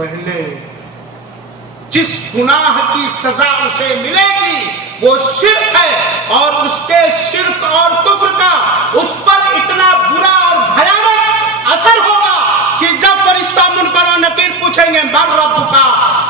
پہلے جس گناہ کی سزا اسے ملے گی وہ شرک ہے، اور اس کے شرک اور کفر کا اس پر اتنا برا اور بھیانک اثر ہوگا کہ جب فرشتہ منکر و نکیر پوچھیں گے من ربک،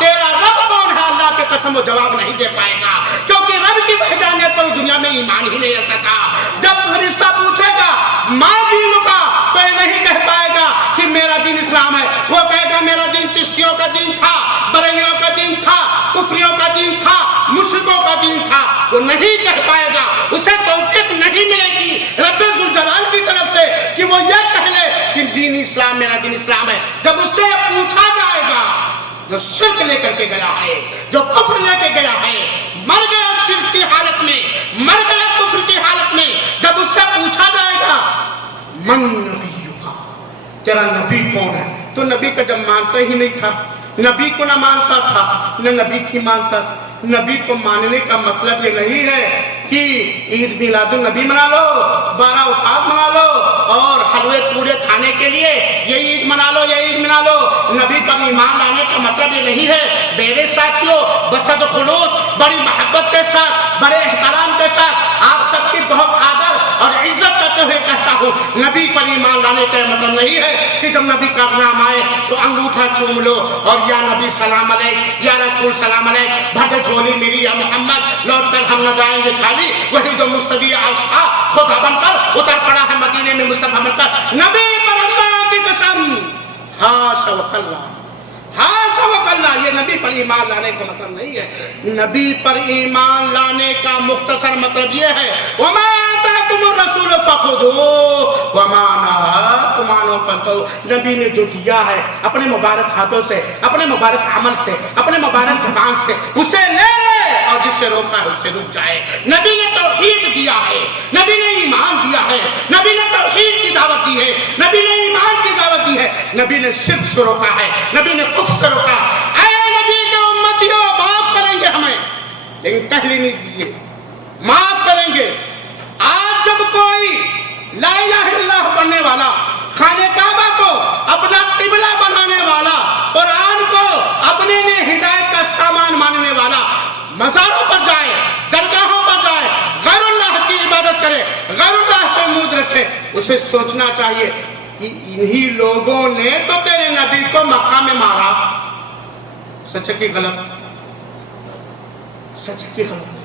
تیرا رب کون ہے، اللہ کے قسم وہ جواب نہیں دے پائے گا، کیونکہ رب کی وحدانیت پر دنیا میں ایمان ہی نہیں رکھتا تھا۔ جب فرشتہ پوچھے گا ما دینک، تو یہ نہیں کہہ پائے گا کہ میرا دین اسلام ہے، وہ کہے گا میرا دین چشتیوں کا دین تھا، بریلیوں کا دین تھا، کفریوں کا دین تھا، مشرکوں کا دین تھا، وہ نہیں کہہ پائے گا، اسے توفیق نہیں ملے گی رب ذوالجلال کی طرف سے کہ وہ یہ کہہ لے کہ دین اسلام میرا دین اسلام ہے۔ جب اس سے پوچھا جائے گا جو شرک لے کر کے گیا ہے، جو کفر لے کے گیا ہے، مر گیا شرک کی حالت میں، مر گیا کفر کی حالت میں، جب اس سے پوچھا جائے گا من نبیک، تیرا نبی کون ہے، تو نبی کا جب مانتا ہی نہیں تھا، نبی کو نہ مانتا تھا نہ نبی کی مانتا تھا۔ نبی کو ماننے کا مطلب یہ نہیں ہے کہ عید میلاد النبی منا لو، 12 وفات منا لو، اور حلوے پورے کھانے کے لیے یہ عید منا لو، یہ عید منا لو۔ نبی پر ایمان لانے کا مطلب یہ نہیں ہے میرے ساتھیوں، بصد خلوص، بڑی محبت کے ساتھ، بڑے احترام کے ساتھ آپ سب کی بہت آدر اور عزت کرتے ہوئے کہتا ہوں، نبی پر ایمان لانے کا مطلب نہیں ہے کہ جب نبی کا نام آئے تو انگوٹھا چوم لو اور یا نبی سلام علیک، یا رسول سلام علیک، بھر دے جھولی میری یا محمد، لوٹ کر ہم نہ جائیں گے خالی، وہی جو مستوی عرش تھا خدا بن کر اتر پڑا ہے مدینے میں مصطفیٰ بن کر۔ نبی پر اللہ کی قسم، ہاشا وکلا، ہاشا وکلا، یہ نبی پر ایمان لانے کا مطلب نہیں ہے۔ نبی پر ایمان لانے کا مختصر مطلب یہ ہے وما آتاکم الرسول فخذوہ وما نہاکم عنہ فانتہوا، نبی نے جو دیا ہے اپنے مبارک ہاتھوں سے، اپنے مبارک عمل سے، اپنے مبارک زبان سے اسے لے لے، اور جس سے روکا ہے اس سے رک جائے۔ نبی نے توحید دیا ہے، نبی نے ایمان دیا ہے، نبی نے توحید کی دعوت دی ہے، نبی نے ایمان کی دعوت دی ہے، نبی نے شرک سے روکا ہے، نبی نے کفر سے روکا ہے۔ اے نبی کے امتیوں، معاف کریں گے ہمیں، لیکن کہہ لینے دیجیے معاف کریں گے۔ آج جب کوئی لا الہ الا اللہ پڑھنے والا، خانہ کعبہ کو اپنا قبلہ بنانے والا، قرآن کو اپنے لیے ہدایت کا سامان ماننے والا مزاروں پر جائے، درگاہوں پر جائے، غیر اللہ کی عبادت کرے، غیر اللہ سے امید رکھے، اسے سوچنا چاہیے کہ انہی لوگوں نے تو تیرے نبی کو مکہ میں مارا، سچ کی غلط، سچ کی غلط،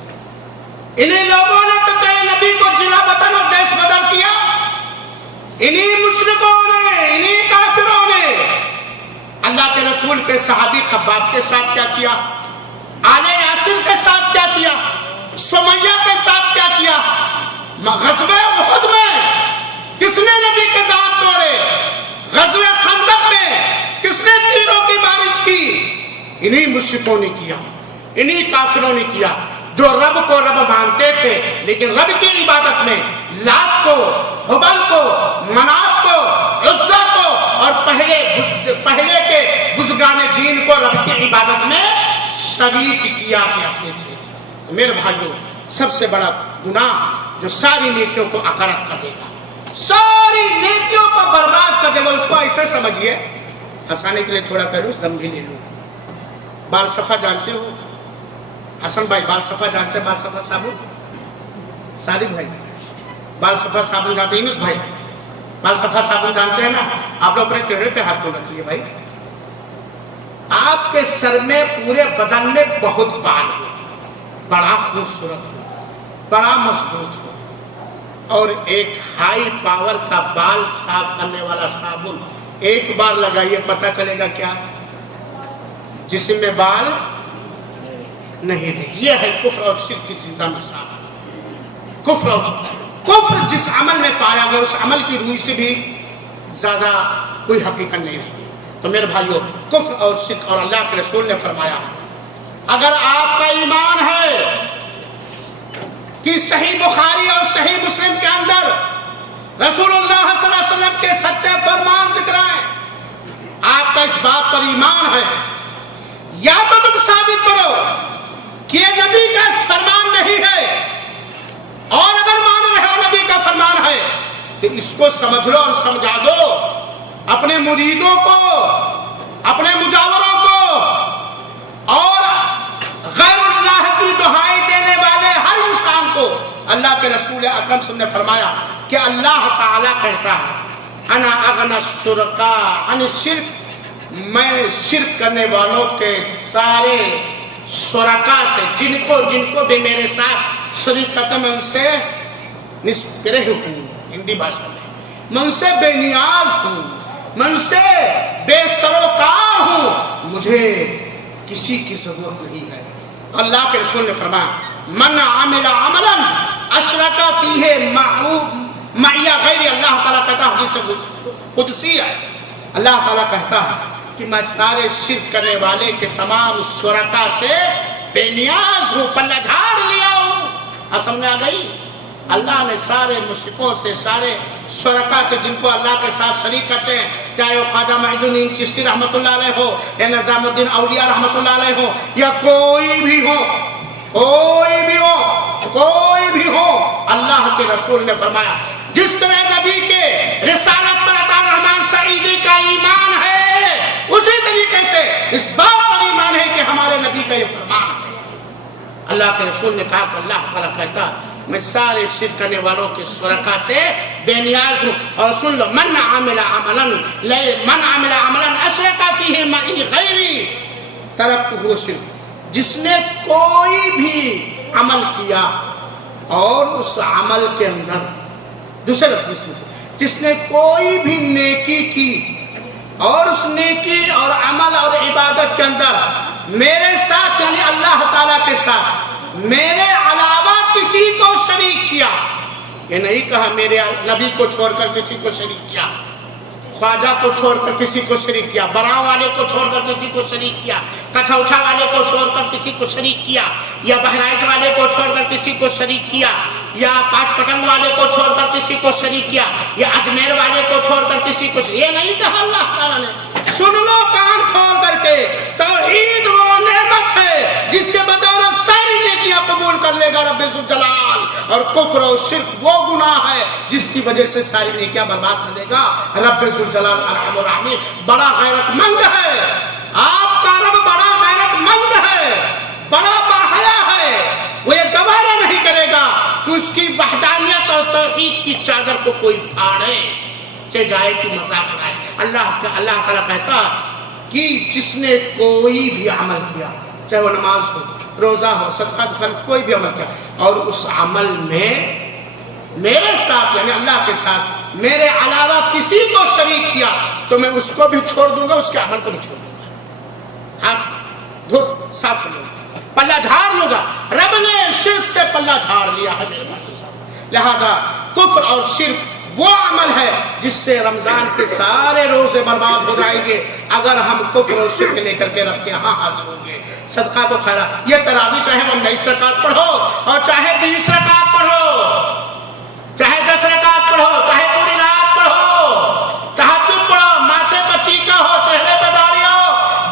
انہی لوگوں نے تو تیرے نبی کو جلا وطن اور دیش بدر کیا، انہی مشرکوں نے، انہی کافروں نے اللہ کے رسول کے صحابی خباب کے ساتھ کیا کیا، آل یاسر کے ساتھ کیا کیا، سمیہ کے ساتھ کیا کیا، غزوہ احد میں کس نے نبی کے دانت توڑے، غزوہ خندق میں کس نے تیروں کی بارش کی، انہی مشرکوں نے کیا، انہی کافروں نے کیا، جو رب کو رب مانتے تھے لیکن رب کی عبادت میں لات کو، حبل کو، منات کو، عزا کو اور پہلے کے بزرگان دین کو رب کی عبادت میں شریک کیا کرتے تھے۔ میرے بھائیوں، سب سے بڑا گناہ جو ساری نیکیوں کو اکرت کر دے گا، ساری نیکیوں کو برباد کر دے گا، اس کو ایسے سمجھیے، ہنسانے کے لیے تھوڑا کرو، دم بھی لے لوں۔ بال صفا جانتے ہو حسن بھائی، بال صفا جانتے ہیں؟ بال صفا صابن، صادق بھائی بال صفا صابن جانتے ہیں؟ یونس بھائی بال صفا صابن جانتے ہیں نا؟ آپ لوگ اپنے چہرے پہ ہاتھ کو رکھ لیے بھائی۔ آپ کے سر میں، پورے بدن میں بہت بال ہو، بڑا خوبصورت ہو، بڑا مضبوط ہو، اور ایک ہائی پاور کا بال صاف کرنے والا صابن ایک بار لگائیے، پتہ چلے گا کیا؟ جسم میں بال نہیں رہے۔ یہ ہے کفر اور شرک کی زندہ مثال۔ کفر اور کفر جس عمل میں پایا گیا، اس عمل کی روح سے بھی زیادہ کوئی حقیقت نہیں رہی۔ تو میرے بھائیوں، کفر اور شرک، اور اللہ کے رسول نے فرمایا اگر آپ کا ایمان ہے کہ صحیح بخاری اور صحیح مسلم کے اندر رسول اللہ صلی اللہ علیہ وسلم کے سچے فرمان ذکر ہیں، آپ کا اس بات پر ایمان ہے، یا تو تم ثابت کرو کہ یہ نبی کا فرمان نہیں ہے، اور اگر مان رہے ہو نبی کا فرمان ہے تو اس کو سمجھ لو اور سمجھا دو اپنے مریدوں کو، اپنے مجاوروں اکرم صلی اللہ علیہ وسلم نے فرمایا کہ اللہ تعالیٰ کہتا ہے انا اغنى الشرکاء عن الشرک، میں شرک کرنے والوں کے سارے شرکا سے، جن کو بھی میرے ساتھ شریک کرتا میں ان سے نسپرہ ہوں، ہندی بھاشا میں ان سے بے نیاز ہوں، میں ان سے بے سروکار ہوں، مجھے کسی کی ضرورت نہیں ہے۔ اللہ کے رسول نے فرمایا من عمل عملا اشرک فیہ معی غیر، اللہ تعالیٰ کہتا ہے حدیث قدسی ہے، اللہ تعالیٰ کہتا ہے کہ میں سارے شرک کرنے والے کے تمام شرکا سے بے نیاز ہوں، پلہ جھاڑ لیا ہوں۔ اب سمجھ آ گئی؟ اللہ نے سارے مشرکوں سے، سارے شرکا سے جن کو اللہ کے ساتھ شریک کرتے ہیں، چاہے وہ خواجہ معین الدین چشتی رحمۃ اللہ علیہ ہو یا نظام الدین اولیاء رحمۃ اللہ علیہ ہو یا کوئی بھی ہو، کوئی بھی ہو، اللہ کے رسول نے فرمایا جس طرح نبی کے رسالت پر عطا الرحمن سعیدی کا ایمان ہے، اسی طریقے سے اس بات پر ایمان ہے کہ ہمارے نبی کا یہ فرمان ہے۔ اللہ کے رسول نے کہا کہ اللہ تعالیٰ کہتا میں سارے شرک کرنے والوں کے شرکا سے بے نیاز ہوں، اور سن لو من عمل عملا اشرک فیہ معی غیری ترکتہ وشرک، جس نے کوئی بھی عمل کیا اور اس عمل کے اندر، دوسرے لفظ میں سمجھو، جس نے کوئی بھی نیکی کی اور اس نیکی اور عمل اور عبادت کے اندر میرے ساتھ یعنی اللہ تعالیٰ کے ساتھ میرے علاوہ کسی کو شریک کیا، یہ نہیں کہا میرے نبی کو چھوڑ کر کسی کو شریک کیا، خواجہ کو چھوڑ کر کسی کو شریک کیا، براؤ والے کو چھوڑ کر کسی کو شریک کیا، کچھوچا والے کو چھوڑ کر کسی کو شریک کیا، یا بہرائچ والے کو چھوڑ کر کسی کو شریک کیا، یا پاٹ پٹنگ والے کو چھوڑ کر کسی کو شریک کیا، یا اجمیر والے کو چھوڑ کر کسی کو شریک، یہ نہیں کہا اللہ تعالیٰ نے۔ سن لو کان کھول کر کے، توحید وہ نعمت ہے جس کے بدولت ساری نیکیاں قبول کر لے گا رب ذوالجلال، اور کفر و شرک وہ گناہ ہے جس کی وجہ سے ساری نیکیاں برباد کر دے گا رب ذوالجلال ارحم الراحمین۔ بڑا غیرت مند ہے آپ کا رب، بڑا غیرت مند ہے، بڑا باحیا ہے، وہ یہ گوارا نہیں کرے گا کہ اس کی وحدانیت اور توحید کی چادر کو کوئی پھاڑے، چہ جائے کہ مذاق اڑائے۔ اللہ تعالیٰ کہتا کہ جس نے کوئی بھی عمل کیا، چاہے وہ نماز ہو، روزہ ہو، صدقہ خرچ، کوئی بھی عمل کیا، اور اس عمل میں میرے ساتھ یعنی اللہ کے ساتھ میرے علاوہ کسی کو شریک کیا، تو میں اس کو بھی چھوڑ دوں گا، اس کے عمل کو بھی چھوڑ دوں گا، ہاتھ دھو صاف کر لوں گا، پلہ جھاڑ لوں گا۔ رب نے شرک سے پلہ جھاڑ لیا ہے میرے بھائی صاحب۔ لہذا کفر اور شرک وہ عمل ہے جس سے رمضان کے سارے روزے برباد ہو جائیں گے اگر ہم کفر و شرک لے کر کے رب کے ہاں حاضر ہوں گے۔ صدقہ تو خیرات، یہ تراویح چاہے وہ 19 رکعت پڑھو اور چاہے 20 رکعت پڑھو، چاہے 10 رکعت پڑھو، چاہے پوری رات پڑھو، تہجد پڑھو، ماتھے پر ٹیکا ہو، چہرے پہ داڑھی ہو،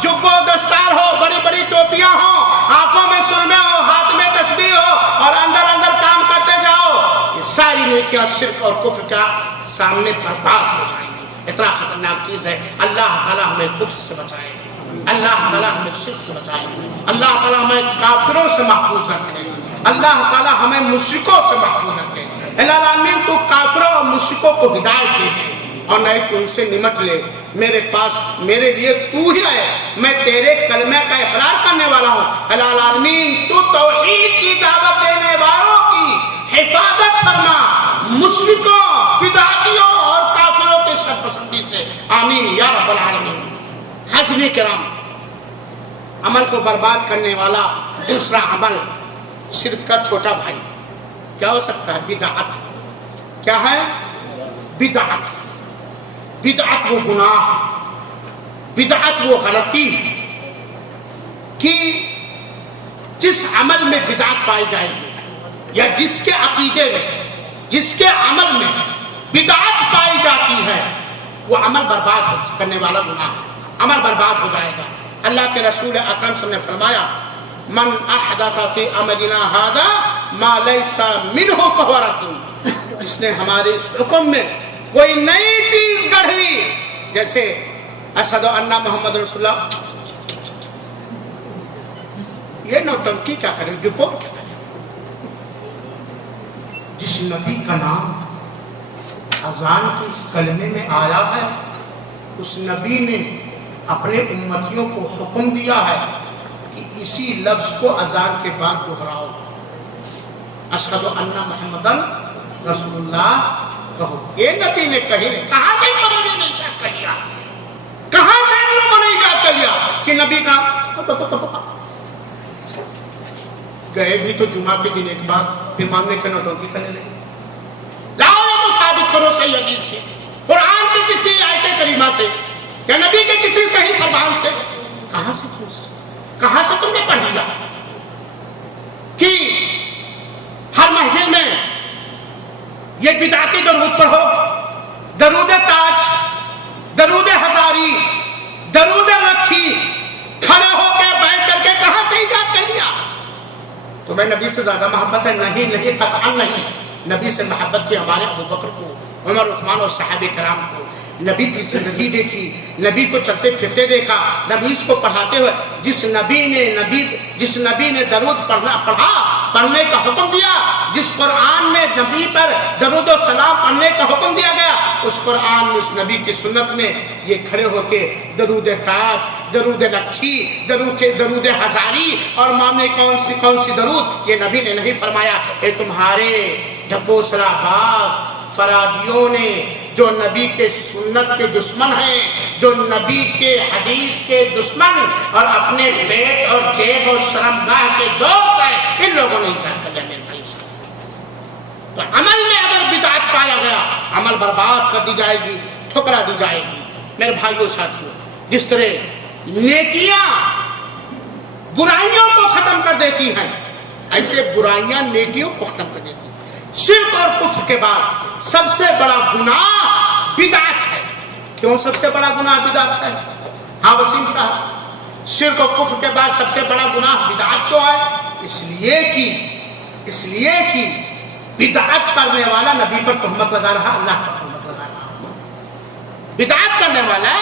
جب و دستار ہو، بڑی بڑی ٹوپیاں ہوں، آنکھوں میں سرمے ہو، ہاتھ میں تسبیح ہو، اور اندر اندر کام کرتے جاؤ، یہ ساری نیکیاں شرک اور کفر کا سامنے برباد ہو جائیں گی۔ اتنا خطرناک چیز ہے۔ اللہ تعالیٰ ہمیں کفر سے بچائے، اللہ تعالیٰ ہمیں شرک سے بچائے، اللہ تعالیٰ ہمیں کافروں سے محفوظ رکھے، اللہ تعالیٰ ہمیں مشرکوں سے محفوظ رکھے۔ اللہ العالمین تو کافروں اور مشرکوں کو ہدایت دے دے اور نہ تو ان سے نمٹ لے۔ میرے پاس میرے لیے تو ہی ہے، میں تیرے کلمہ کا اقرار کرنے والا ہوں۔ اللہ العالمین تو توحید کی دعوت دینے والوں کی حفاظت فرما، مشرکوں، بدعتیوں اور کافروں کے شرپسندی سے، آمین یا رب العالمین۔ حاضرین کرام، عمل کو برباد کرنے والا دوسرا عمل شرک کا چھوٹا بھائی کیا ہو سکتا ہے؟ بدعت۔ کیا ہے؟ بدعت۔ بدعت وہ گناہ، بدعت وہ غلطی کہ جس عمل میں بدعت پائی جائے گی یا جس کے عقیدے میں، جس کے عمل میں بدعت پائی جاتی ہے، وہ عمل برباد کرنے والا گناہ ہے، عمل برباد ہو جائے گا۔ اللہ کے رسول اکرم صلی اللہ علیہ وسلم نے فرمایا من احدث فی امرنا ھذا ما لیس منہ فہو رد، جس نے ہمارے اس حکم میں کوئی نئی چیز گڑھ لی، جیسے اشہد ان محمد رسول اللہ، یہ نوٹنکی کیا کرے، ڈپور کیا کرے، جس نبی کا نام اذان کے اس کلمے میں آیا ہے، اس نبی نے اپنے امتیوں کو حکم دیا ہے کہ اسی لفظ کو اذان کے بعد دہراؤ، اشہد ان محمدن رسول اللہ کہو۔ یہ نبی نے کہاں سے پڑھنے نہیں ایجاد کر لیا، کہاں سے ان لوگوں نے ایجاد کر لیا کہ نبی کا گئے بھی تو جمعہ کے دن ایک بار، پھر ماننے کے نوٹنکی کرنے لگے۔ لاؤ یہ تو ثابت کرو صحیح حدیث سے، قرآن کی کسی آیت کریمہ سے یا نبی کے کسی صحیح فرمان سے، کہاں سے تم نے پڑھ لیا کہ ہر محفل میں یہ بدعتی درود پڑھو، درود تاج، درود ہزاری، درود رکھی، کھڑے ہو کے بیٹھ کر کے کہاں سے ایجاد کر لیا؟ تمہیں نبی سے زیادہ محبت ہے؟ نہیں، قطعاً نہیں۔ نبی سے محبت کی ہمارے ابو بکر کو، عمر، عثمان اور صحابہ کرام کو۔ نبی کی زندگی دیکھی، نبی کو چلتے پھرتے دیکھا، نبی کو پڑھاتے ہوئے، جس نبی نے درود پڑھنے کا حکم دیا، جس قرآن میں نبی پر درود و سلام پڑھنے کا حکم دیا گیا، اس قرآن میں، اس نبی کی سنت میں یہ کھڑے ہو کے درود تاج، درود رکھی، درود ہزاری اور مامنے کون سی درود، یہ نبی نے نہیں فرمایا۔ اے تمہارے ڈھکوسلا باز فرادیوں نے، جو نبی کے سنت کے دشمن ہیں، جو نبی کے حدیث کے دشمن اور اپنے پیٹ اور جیب اور شرمگاہ کے دوست ہیں، ان لوگوں نے ایجاد کر لیا میرے بھائی صاحب۔ تو عمل میں اگر بدعت پایا گیا، عمل برباد کر دی جائے گی، ٹھکرا دی جائے گی۔ میرے بھائیوں ساتھیوں، جس طرح نیکیاں برائیوں کو ختم کر دیتی ہیں، ایسے برائیاں نیکیوں کو ختم کر دیتی ہیں۔ شرک اور کفر کے بعد سب سے بڑا گناہ بدعت ہے۔ کیوں سب سے بڑا گناہ بدعت ہے؟ ہاں وسیم صاحب، شرک اور کفر کے بعد سب سے بڑا گناہ بدعت کیوں ہے؟ اس لیے کہ بدعت کرنے والا نبی پر تہمت لگا رہا، اللہ پر تہمت لگا رہا۔ بدعت کرنے والا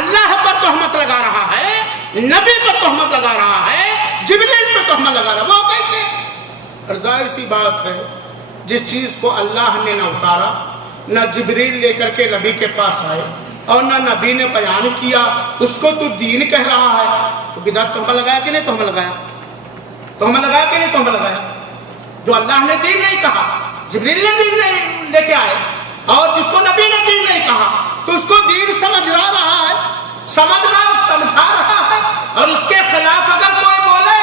اللہ پر تہمت لگا رہا ہے، نبی پر تہمت لگا رہا ہے، جبریل پر تہمت لگا رہا ہے۔ وہ کیسے؟ اور ظاہر سی بات ہے، جس چیز کو اللہ نے نہ اتارا، نہ جبریل لے کر کے نبی کے پاس آئے اور نہ نبی نے بیان کیا، اس کو تو دین کہہ رہا ہے، تو بدعت تہمت لگایا کہ نہیں تہمت لگایا؟ تہمت لگایا کہ نہیں تہمت لگایا؟ جو اللہ نے دین نہیں کہا، جبریل نے دین نہیں لے کے آئے، اور جس کو نبی نے دین نہیں کہا، تو اس کو دین سمجھ رہا ہے، سمجھا رہا ہے، اور اس کے خلاف اگر کوئی بولے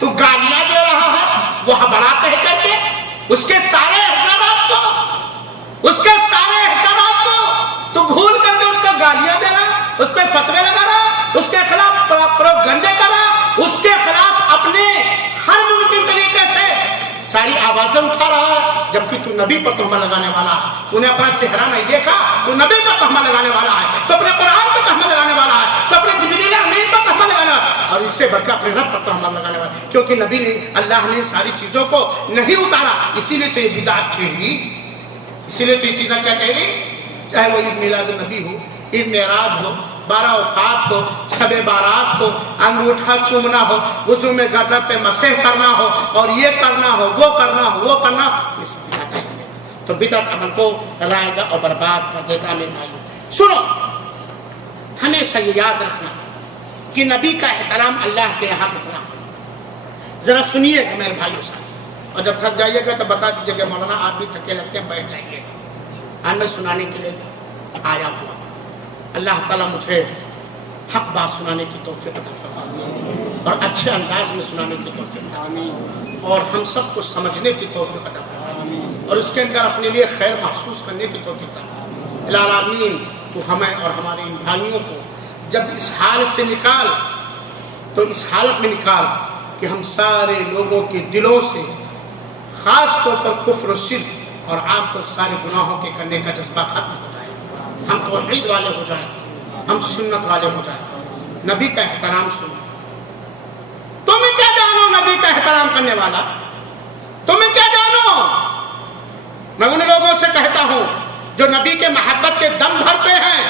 تو گالیاں دے رہا ہے، وہ بڑا کہہ کر کے اس کے سارے احسانات کو تو بھول کر کے اس کو گالیاں دے رہا، اس پہ فتوے لگا رہا، اس کے خلاف پروپیگنڈے کر رہا، اس کے خلاف اپنے ہر ممکن طریقے سے ساری آوازیں اٹھا رہا ہے، جبکہ تو نبی پر تہمت لگانے والا ہے۔ تو نے اپنا چہرہ نہیں دیکھا، تو نبی پر تہمت لگانے والا ہے، تو اپنے قرآن پر تہمت لگانے والا ہے، تو اپنے جبریل امین پر تہمت لگانے والا ہے، اور اس سے بڑھ کے اپنے رب پر تہمت لگانے والا ہے، کیونکہ نبی نے، اللہ نے ساری چیزوں کو نہیں اتارا، اسی لیے تو یہ بدعت ٹھہری، اسی لیے تو یہ چیزیں کیا کہہ رہی، چاہے وہ عید میلاد النبی ہو، عید معراج ہو، 12 وفات ہو، شب بارات ہو، انگوٹھا چومنا ہو، وضو میں گردن پہ مسح کرنا ہو، اور یہ کرنا ہو، وہ کرنا ہو، وہ کرنا، یہ سب بدعت ہے۔ تو بدعت عمل کو لائے گا اور برباد کر دیتا۔ میرے بھائیو سنو، ہمیشہ یہ یاد رکھنا کہ نبی کا احترام اللہ کے یہاں کتنا، ذرا سنیے گا میرے بھائیوں سے، اور جب تھک جائیے گا تو بتا دیجیے گا مولانا آپ بھی تھکے لگتے ہیں، بیٹھ جائیے، آج میں سنانے کے لیے آیا ہوا۔ اللہ تعالیٰ مجھے حق بات سنانے کی توفیق عطا فرمائے، اور اچھے انداز میں سنانے کی توفیق عطا فرمائے، اور ہم سب کو سمجھنے کی توفیق عطا فرمائے، اور اس کے اندر اپنے لیے خیر محسوس کرنے کی توفیق عطا فرمائے۔ الہ العالمین تو ہمیں اور ہمارے ان بھائیوں کو جب اس حال سے نکال، تو اس حالت میں نکال کہ ہم سارے لوگوں کے دلوں سے خاص طور پر کفر و شرک اور عام طور سارے گناہوں کے کرنے کا جذبہ ختم ہو جائے، ہم توحید والے ہو جائیں، ہم سنت والے ہو جائیں، نبی کا احترام سنو۔ تمہیں کیا جانو نبی کا احترام کرنے والا، تمہیں کیا جانو؟ میں ان لوگوں سے کہتا ہوں جو نبی کے محبت کے دم بھرتے ہیں،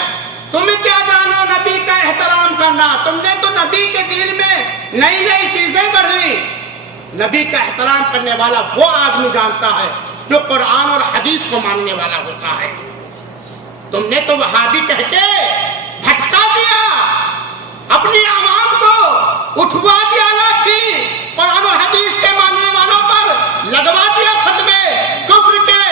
تمہیں کیا جانو نبی کا احترام کرنا؟ تم نے تو نبی کے دل میں نئی نئی چیزیں کر لی۔ نبی کا احترام کرنے والا وہ آدمی جانتا ہے جو قرآن اور حدیث کو ماننے والا ہوتا ہے۔ تم نے تو وہابی کہہ کے بھٹکا دیا، اپنی عوام کو اٹھوا دیا لاٹھی، قرآن اور حدیث کے ماننے والوں پر لگوا دیا فتوے کفر کے۔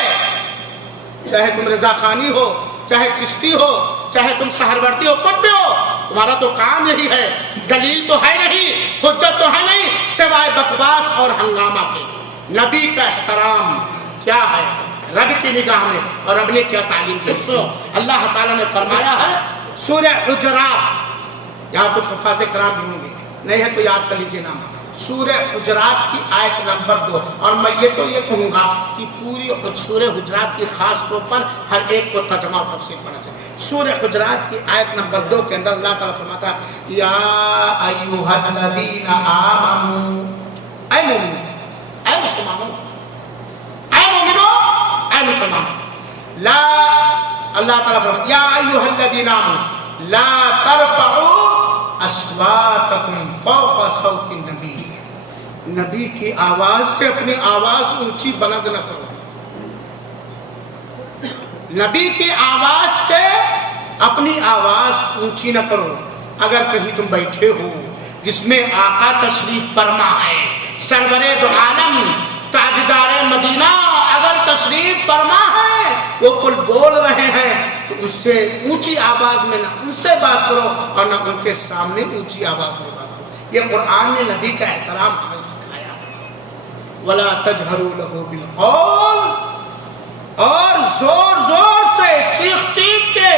چاہے تم رضا خانی ہو، چاہے چشتی ہو، چاہے تم سہروردی ہو، قطبی ہو، تمہارا تو کام یہی ہے، دلیل تو ہے نہیں، حجت تو ہے نہیں، سوائے بکواس اور ہنگامہ کے۔ نبی کا احترام کیا ہے رب کی نگاہ میں، اور رب نے کیا تعلیم کی؟ سو اللہ تعالیٰ نے فرمایا ہے سورہ حجرات، یہاں کچھ حفاظ کرام بھی ہوں گے، نہیں ہے تو یاد کر لیجئے نام، سورہ حجرات کی آیت نمبر 2۔ اور میں یہ تو یہ کہوں گا کہ پوری سورہ حجرات کی خاص طور پر ہر ایک کو ترجمہ و تفسیر پڑھنا چاہیے۔ سورہ حجرات کی آیت نمبر 2 کے اندر اللہ تعالیٰ فرماتا ہے یا ایھا الذین آمنوا، اے مومنو، اے مسلمانوں، اے مومنو، اے مسلمانوں، لا، اللہ تعالیٰ فرماتا ہے یا ایھا الذین آمنوا لا ترفعوا اصواتکم فوق صوت النبی، نبی کی آواز سے اپنی آواز اونچی بلند نہ کرو، نبی کی آواز سے اپنی آواز اونچی نہ کرو۔ اگر کہیں تم بیٹھے ہو جس میں آقا تشریف فرما ہے، سرور دو عالم تاجدار مدینہ اگر تشریف فرما ہے، وہ کل بول رہے ہیں تو اس سے اونچی آواز میں نہ ان سے بات کرو اور نہ ان کے سامنے اونچی آواز میں بات کرو۔ یہ قرآن نے نبی کا احترام ہمیں سکھایا ہے۔ وَلَا تَجْهَرُوا لَهُ بِالْقَوْلِ، اور زور زور سے چیخ چیخ کے،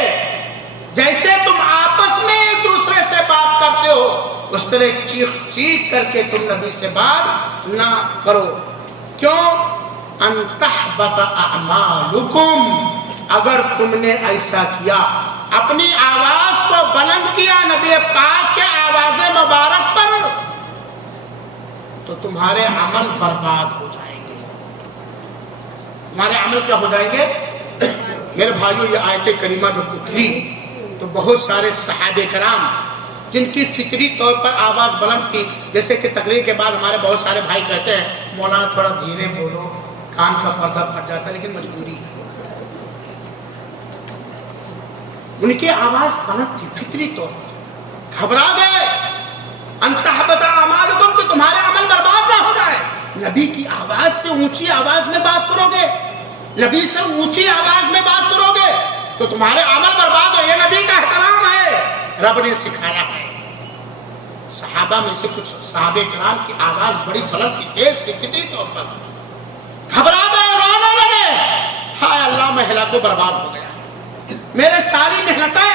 جیسے تم آپس میں ایک دوسرے سے بات کرتے ہو اس طرح چیخ چیخ کر کے تم نبی سے بات نہ کرو۔ کیوں؟ ان تحبط اعمالکم، اگر تم نے ایسا کیا، اپنی آواز کو بلند کیا نبی پاک کے آواز مبارک پر، تو تمہارے عمل برباد ہو جائیں گے۔ تمہارے عمل کیا ہو جائیں گے؟ میرے بھائیو، یہ آیت کریمہ جب اتری تو بہت سارے صحابہ کرام جن کی فطری طور پر آواز بلند تھی، جیسے کہ تقریر کے بعد ہمارے بہت سارے بھائی کہتے ہیں مولانا تھوڑا دھیرے بولو، کان کا پردہ پھٹ جاتا ہے، لیکن مجبوری ہے۔ ان کی آواز بلند تھی فطری طور پر، گھبرا گئے، ان تحبط اعمالکم، کہ تمہارے عمل برباد نہ ہو جائے۔ نبی کی آواز سے اونچی آواز میں بات کرو گے، نبی سے اونچی آواز میں بات کرو گے تو تمہارے عمل برباد ہو۔ یہ نبی کا احترام ہے، رب نے سکھایا ہے۔ صحابہ میں سے کچھ صحابہ کرام کی آواز بڑی بلند تھی، تیز تھی فطری طور پر، گھبرا گئے، رونے لگے، ہائے اللہ میں ہلاک و برباد ہو گیا، میرے ساری محنتیں،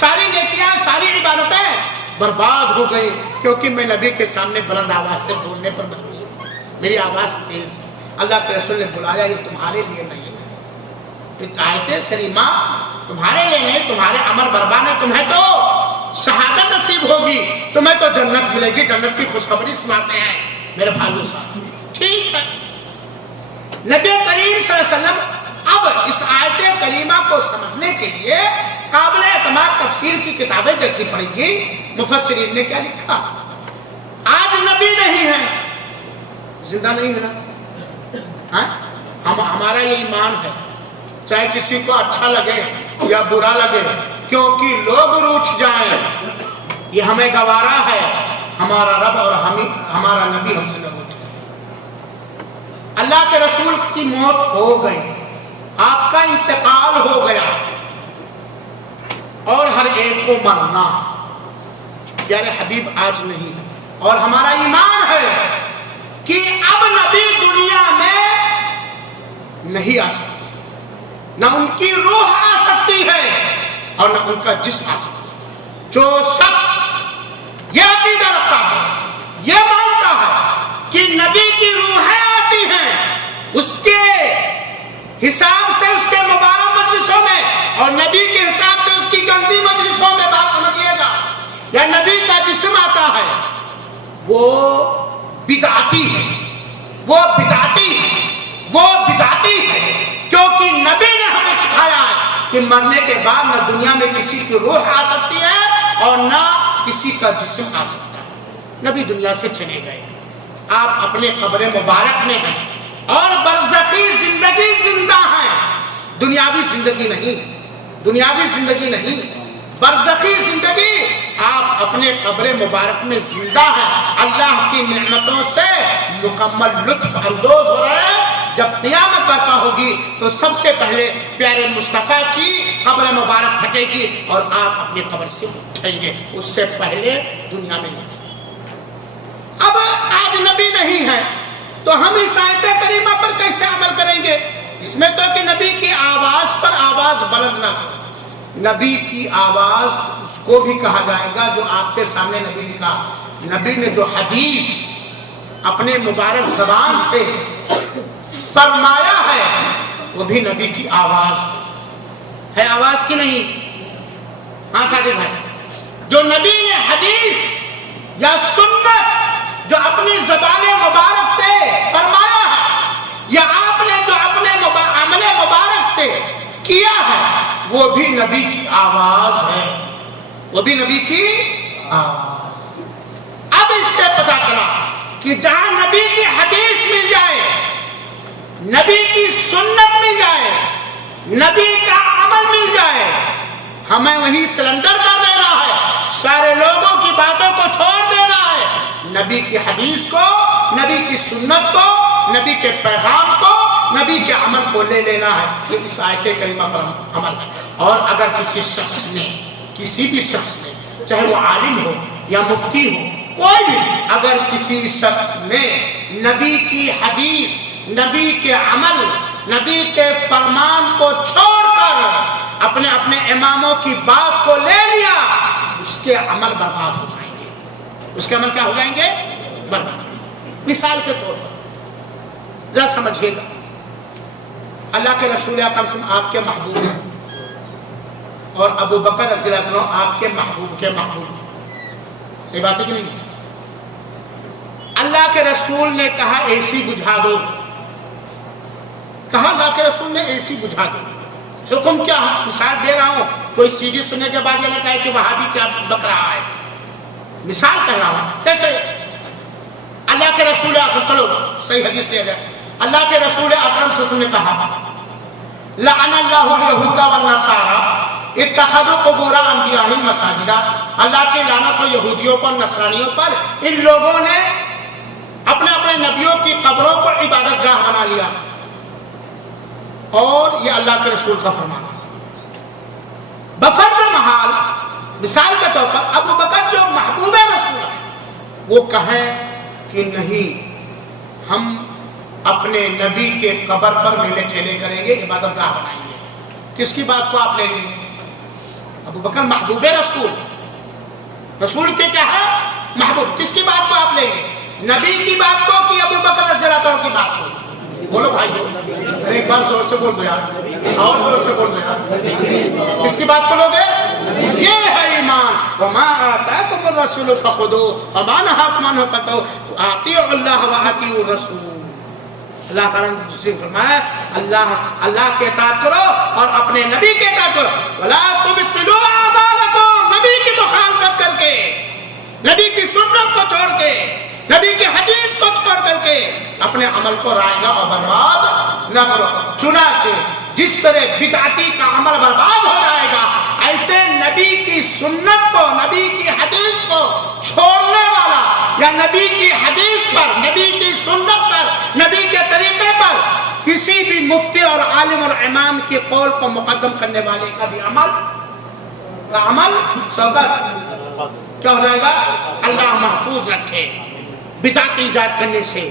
ساری نیکیاں، ساری عبادتیں برباد ہو گئی، کیونکہ میں نبی کے سامنے بلند آواز سے بولنے پر مجبور ہوں، میری آواز تیز ہے۔ اللہ کے رسول نے بلایا یہ تمہارے لیے نہیں ہے، یہ آیت کریمہ تمہارے لیے نہیں، تمہارے عمل برباد ہے، تمہیں تو شہادت نصیب ہوگی، تمہیں تو جنت ملے گی، جنت کی خوشخبری سناتے ہیں میرے بھائیوں ساتھ۔ ٹھیک ہے، نبی کریم صلی اللہ علیہ وسلم اب اس آیت کریمہ کو سمجھنے کے لیے قابل اعتماد تفسیر کی کتابیں دیکھنی پڑیں گی۔ مفسرین نے کیا لکھا؟ آج نبی نہیں ہے، زندہ نہیں ہے نا، ہمارا یہ ایمان ہے، چاہے کسی کو اچھا لگے یا برا لگے، کیونکہ لوگ روٹھ جائیں یہ ہمیں گوارا ہے، ہمارا رب اور ہمارا نبی ہم سے نہ روٹھ گئے۔ اللہ کے رسول کی موت ہو گئی، آپ کا انتقال ہو گیا، اور ہر ایک کو مرنا، پیارے حبیب آج نہیں، اور ہمارا ایمان ہے کہ اب نبی دنیا میں نہیں آ سکتے، نہ ان کی روح آ سکتی ہے اور نہ ان کا جسم آ سکتا ہے۔ جو شخص یہ عقیدہ رکھتا ہے، یہ مانتا ہے کہ نبی کی روحیں آتی ہیں، اس کے حساب سے اس کے مبارک مجلسوں میں اور نبی کے حساب سے اس کی گندی مجلسوں میں، بات سمجھیے گا، یا نبی کا جسم آتا ہے، وہ بدعتی ہے، وہ بدعتی ہے، وہ بدعتی ہے، کیونکہ نبی نے ہمیں سکھایا ہے کہ مرنے کے بعد نہ دنیا میں کسی کی روح آ سکتی ہے اور نہ کسی کا جسم آ سکتا ہے۔ نبی دنیا سے چلے گئے، آپ اپنے قبر مبارک میں ہیں، اور برزخی زندگی زندہ ہے، دنیاوی زندگی نہیں، دنیاوی زندگی نہیں، برزخی زندگی۔ آپ اپنے قبر مبارک میں زندہ ہیں، اللہ کی نعمتوں سے مکمل لطف اندوز ہو رہے ہیں۔ جب قیامت برپا ہوگی تو سب سے پہلے پیارے مصطفیٰ کی قبر مبارک پھٹے گی اور آپ اپنی قبر سے اٹھیں گے، اس سے پہلے دنیا میں نہیں۔ اب آج نبی نہیں ہے تو ہم اس آیت کریمہ پر کیسے عمل کریں گے؟ اس میں تو کہ نبی کی آواز پر آواز بلند نہ کرو۔ نبی کی آواز اس کو بھی کہا جائے گا جو آپ کے سامنے نبی نے کہا۔ نبی نے جو حدیث اپنے مبارک زبان سے فرمایا ہے وہ بھی نبی کی آواز ہے، آواز کی نہیں۔ ہاں ساتھی بھائی، جو نبی نے حدیث یا سنت جو اپنی زبان مبارک سے فرمایا ہے یا آپ نے جو اپنے عمل مبارک سے کیا ہے وہ بھی نبی کی آواز ہے، وہ بھی نبی کی آواز۔ اب اس سے پتا چلا کہ جہاں نبی کی حدیث مل جائے، نبی کی سنت مل جائے، نبی کا عمل مل جائے، ہمیں وہیں سلنڈر کر دینا ہے، سارے لوگوں کی باتوں کو چھوڑ دینا ہے، نبی کی حدیث کو، نبی کی سنت کو، نبی کے پیغام کو، نبی کے عمل کو لے لینا ہے۔ یہ اس آیت کریمہ پر عمل ہے۔ اور اگر کسی شخص نے، کسی بھی شخص نے، چاہے وہ عالم ہو یا مفتی ہو، کوئی بھی، اگر کسی شخص نے نبی کی حدیث، نبی کے عمل، نبی کے فرمان کو چھوڑ کر اپنے اماموں کی بات کو لے لیا، اس کے عمل برباد ہو جائیں گے۔ اس کے عمل کیا ہو جائیں گے؟ برباد۔ مثال کے طور پر ذرا سمجھیے گا، اللہ کے رسول اکرم صلی اللہ علیہ وسلم آپ کے محبوب ہیں اور ابو بکر رضی اللہ عنہ آپ کے محبوب کے محبوب، صحیح بات ہے کہ نہیں؟ اللہ کے رسول نے کہا اے سی بجھا دو، کہا اللہ کے رسول نے اے سی بجھا دو، حکم کیا ہے؟ مثال دے رہا ہوں، کوئی سی ڈی سننے کے بعد یہ نہ کہے کہ وہاں بھی کیا بک رہا ہے، مثال کہہ رہا ہوں۔ کیسے؟ اللہ کے رسول اکرم، چلو صحیح حدیث لے جائے، اللہ کے رسول اکرم صلی اللہ علیہ وسلم نے کہا لعن اللہ الیہود والنصارى اتخذوا قبور انبیائہم مساجدا، اللہ کی لعنت ہو یہودیوں پر، نصرانیوں پر، ان لوگوں نے اپنے اپنے نبیوں کی قبروں کو عبادت گاہ بنا لیا۔ اور یہ اللہ کے رسول کا فرمان ہے۔ بفرض محال، مثال کے طور پر ابو بکر جو محبوب رسول ہے وہ کہیں کہ نہیں، ہم اپنے نبی کے قبر پر میلے ٹھیلے کریں گے، عبادت گاہ بنائیں گے، کس کی بات کو آپ لیں گے؟ ابو بکر محبوب رسول، رسول کے کیا ہے؟ محبوب، کس کی بات کو آپ لیں گے؟ نبی کی بات کو کہ ابو بکر رضی اللہ عنہ کی بات کو؟ بولو بھائیو، ایک بار زور سے بول دو یار، اور زور سے بول دو یار، کس کی بات کو لوگے؟ یہ ہے ایمان۔ وما آتاکم الرسول فخذوہ وما نہاکم عنہ فانتہوا اطیعوا اللہ واطیعوا الرسول۔ اللہ تعالیٰ نے دوسری فرمایا اللہ کے اطاعت کرو اور اپنے نبی کے اطاعت کرو۔ ولا تبطلوا اعمالکم، نبی کی مخالفت کر کے، نبی کی سنت کو چھوڑ کے، نبی کی حدیث کو چھوڑ کر کے اپنے عمل کو رائیگاں اور برباد نہ کرو۔ چنانچہ جس طرح بدعتی کا عمل برباد ہو جائے گا، ایسے نبی کی سنت کو، نبی کی حدیث کو چھوڑنے والا یا نبی کی حدیث پر، نبی کی سنت پر، نبی کے طریقے پر کسی بھی مفتی اور عالم اور امام کے قول کو مقدم کرنے والے کا بھی عمل سبب کیا ہو جائے گا؟ اللہ محفوظ رکھے بدعت ایجاد کرنے سے،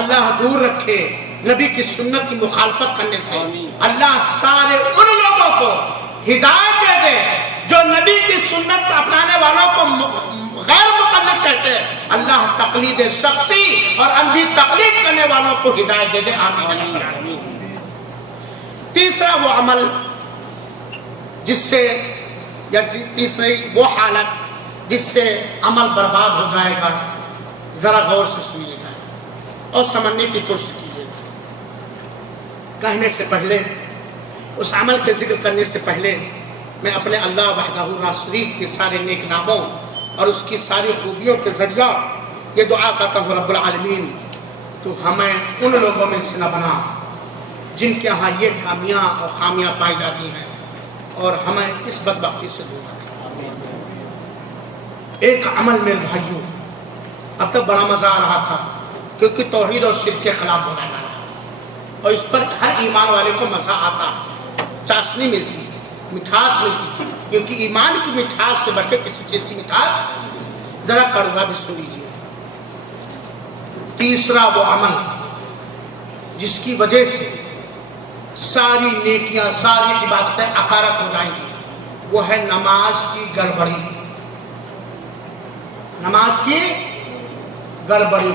اللہ دور رکھے نبی کی سنت کی مخالفت کرنے سے، اللہ سارے ان لوگوں کو ہدایت دے دے جو نبی کی سنت اپنانے والوں کو غیر مقلد کہتے ہیں، اللہ تقلید شخصی اور اندھی تقلید کرنے والوں کو ہدایت دے دے، آمین۔ تیسرا وہ عمل جس سے، یا تیسری وہ حالت جس سے عمل برباد ہو جائے گا، ذرا غور سے سنیے گا اور سمجھنے کی کوشش کیجیے گا۔ کہنے سے پہلے، اس عمل کے ذکر کرنے سے پہلے میں اپنے اللہ وحدہ لا شریک کے سارے نیک ناموں اور اس کی ساری خوبیوں کے ذریعہ یہ دعا کرتا ہوں رب العالمین تو ہمیں ان لوگوں میں سے نہ بنا جن کے ہاں یہ خامیاں پائی جاتی ہیں، اور ہمیں اس بدبختی سے دور رکھیں۔ ایک عمل میرے بھائیوں، اب تک بڑا مزہ آ رہا تھا کیونکہ توحید اور شرک کے خلاف بولا جا رہا تھا، اور اس پر ہر ایمان والے کو مزہ آتا، چاشنی ملتی، مٹھاس ملتی، کیونکہ ایمان کی مٹھاس سے بڑھ کے کسی چیز کی مٹھاس ذرا کڑوا بھی سن لیجیے۔ تیسرا وہ عمل جس کی وجہ سے ساری نیکیاں، ساری عبادتیں عقارت ہو جائیں گی، وہ ہے نماز کی گڑبڑی۔ نماز کی گڑبڑی،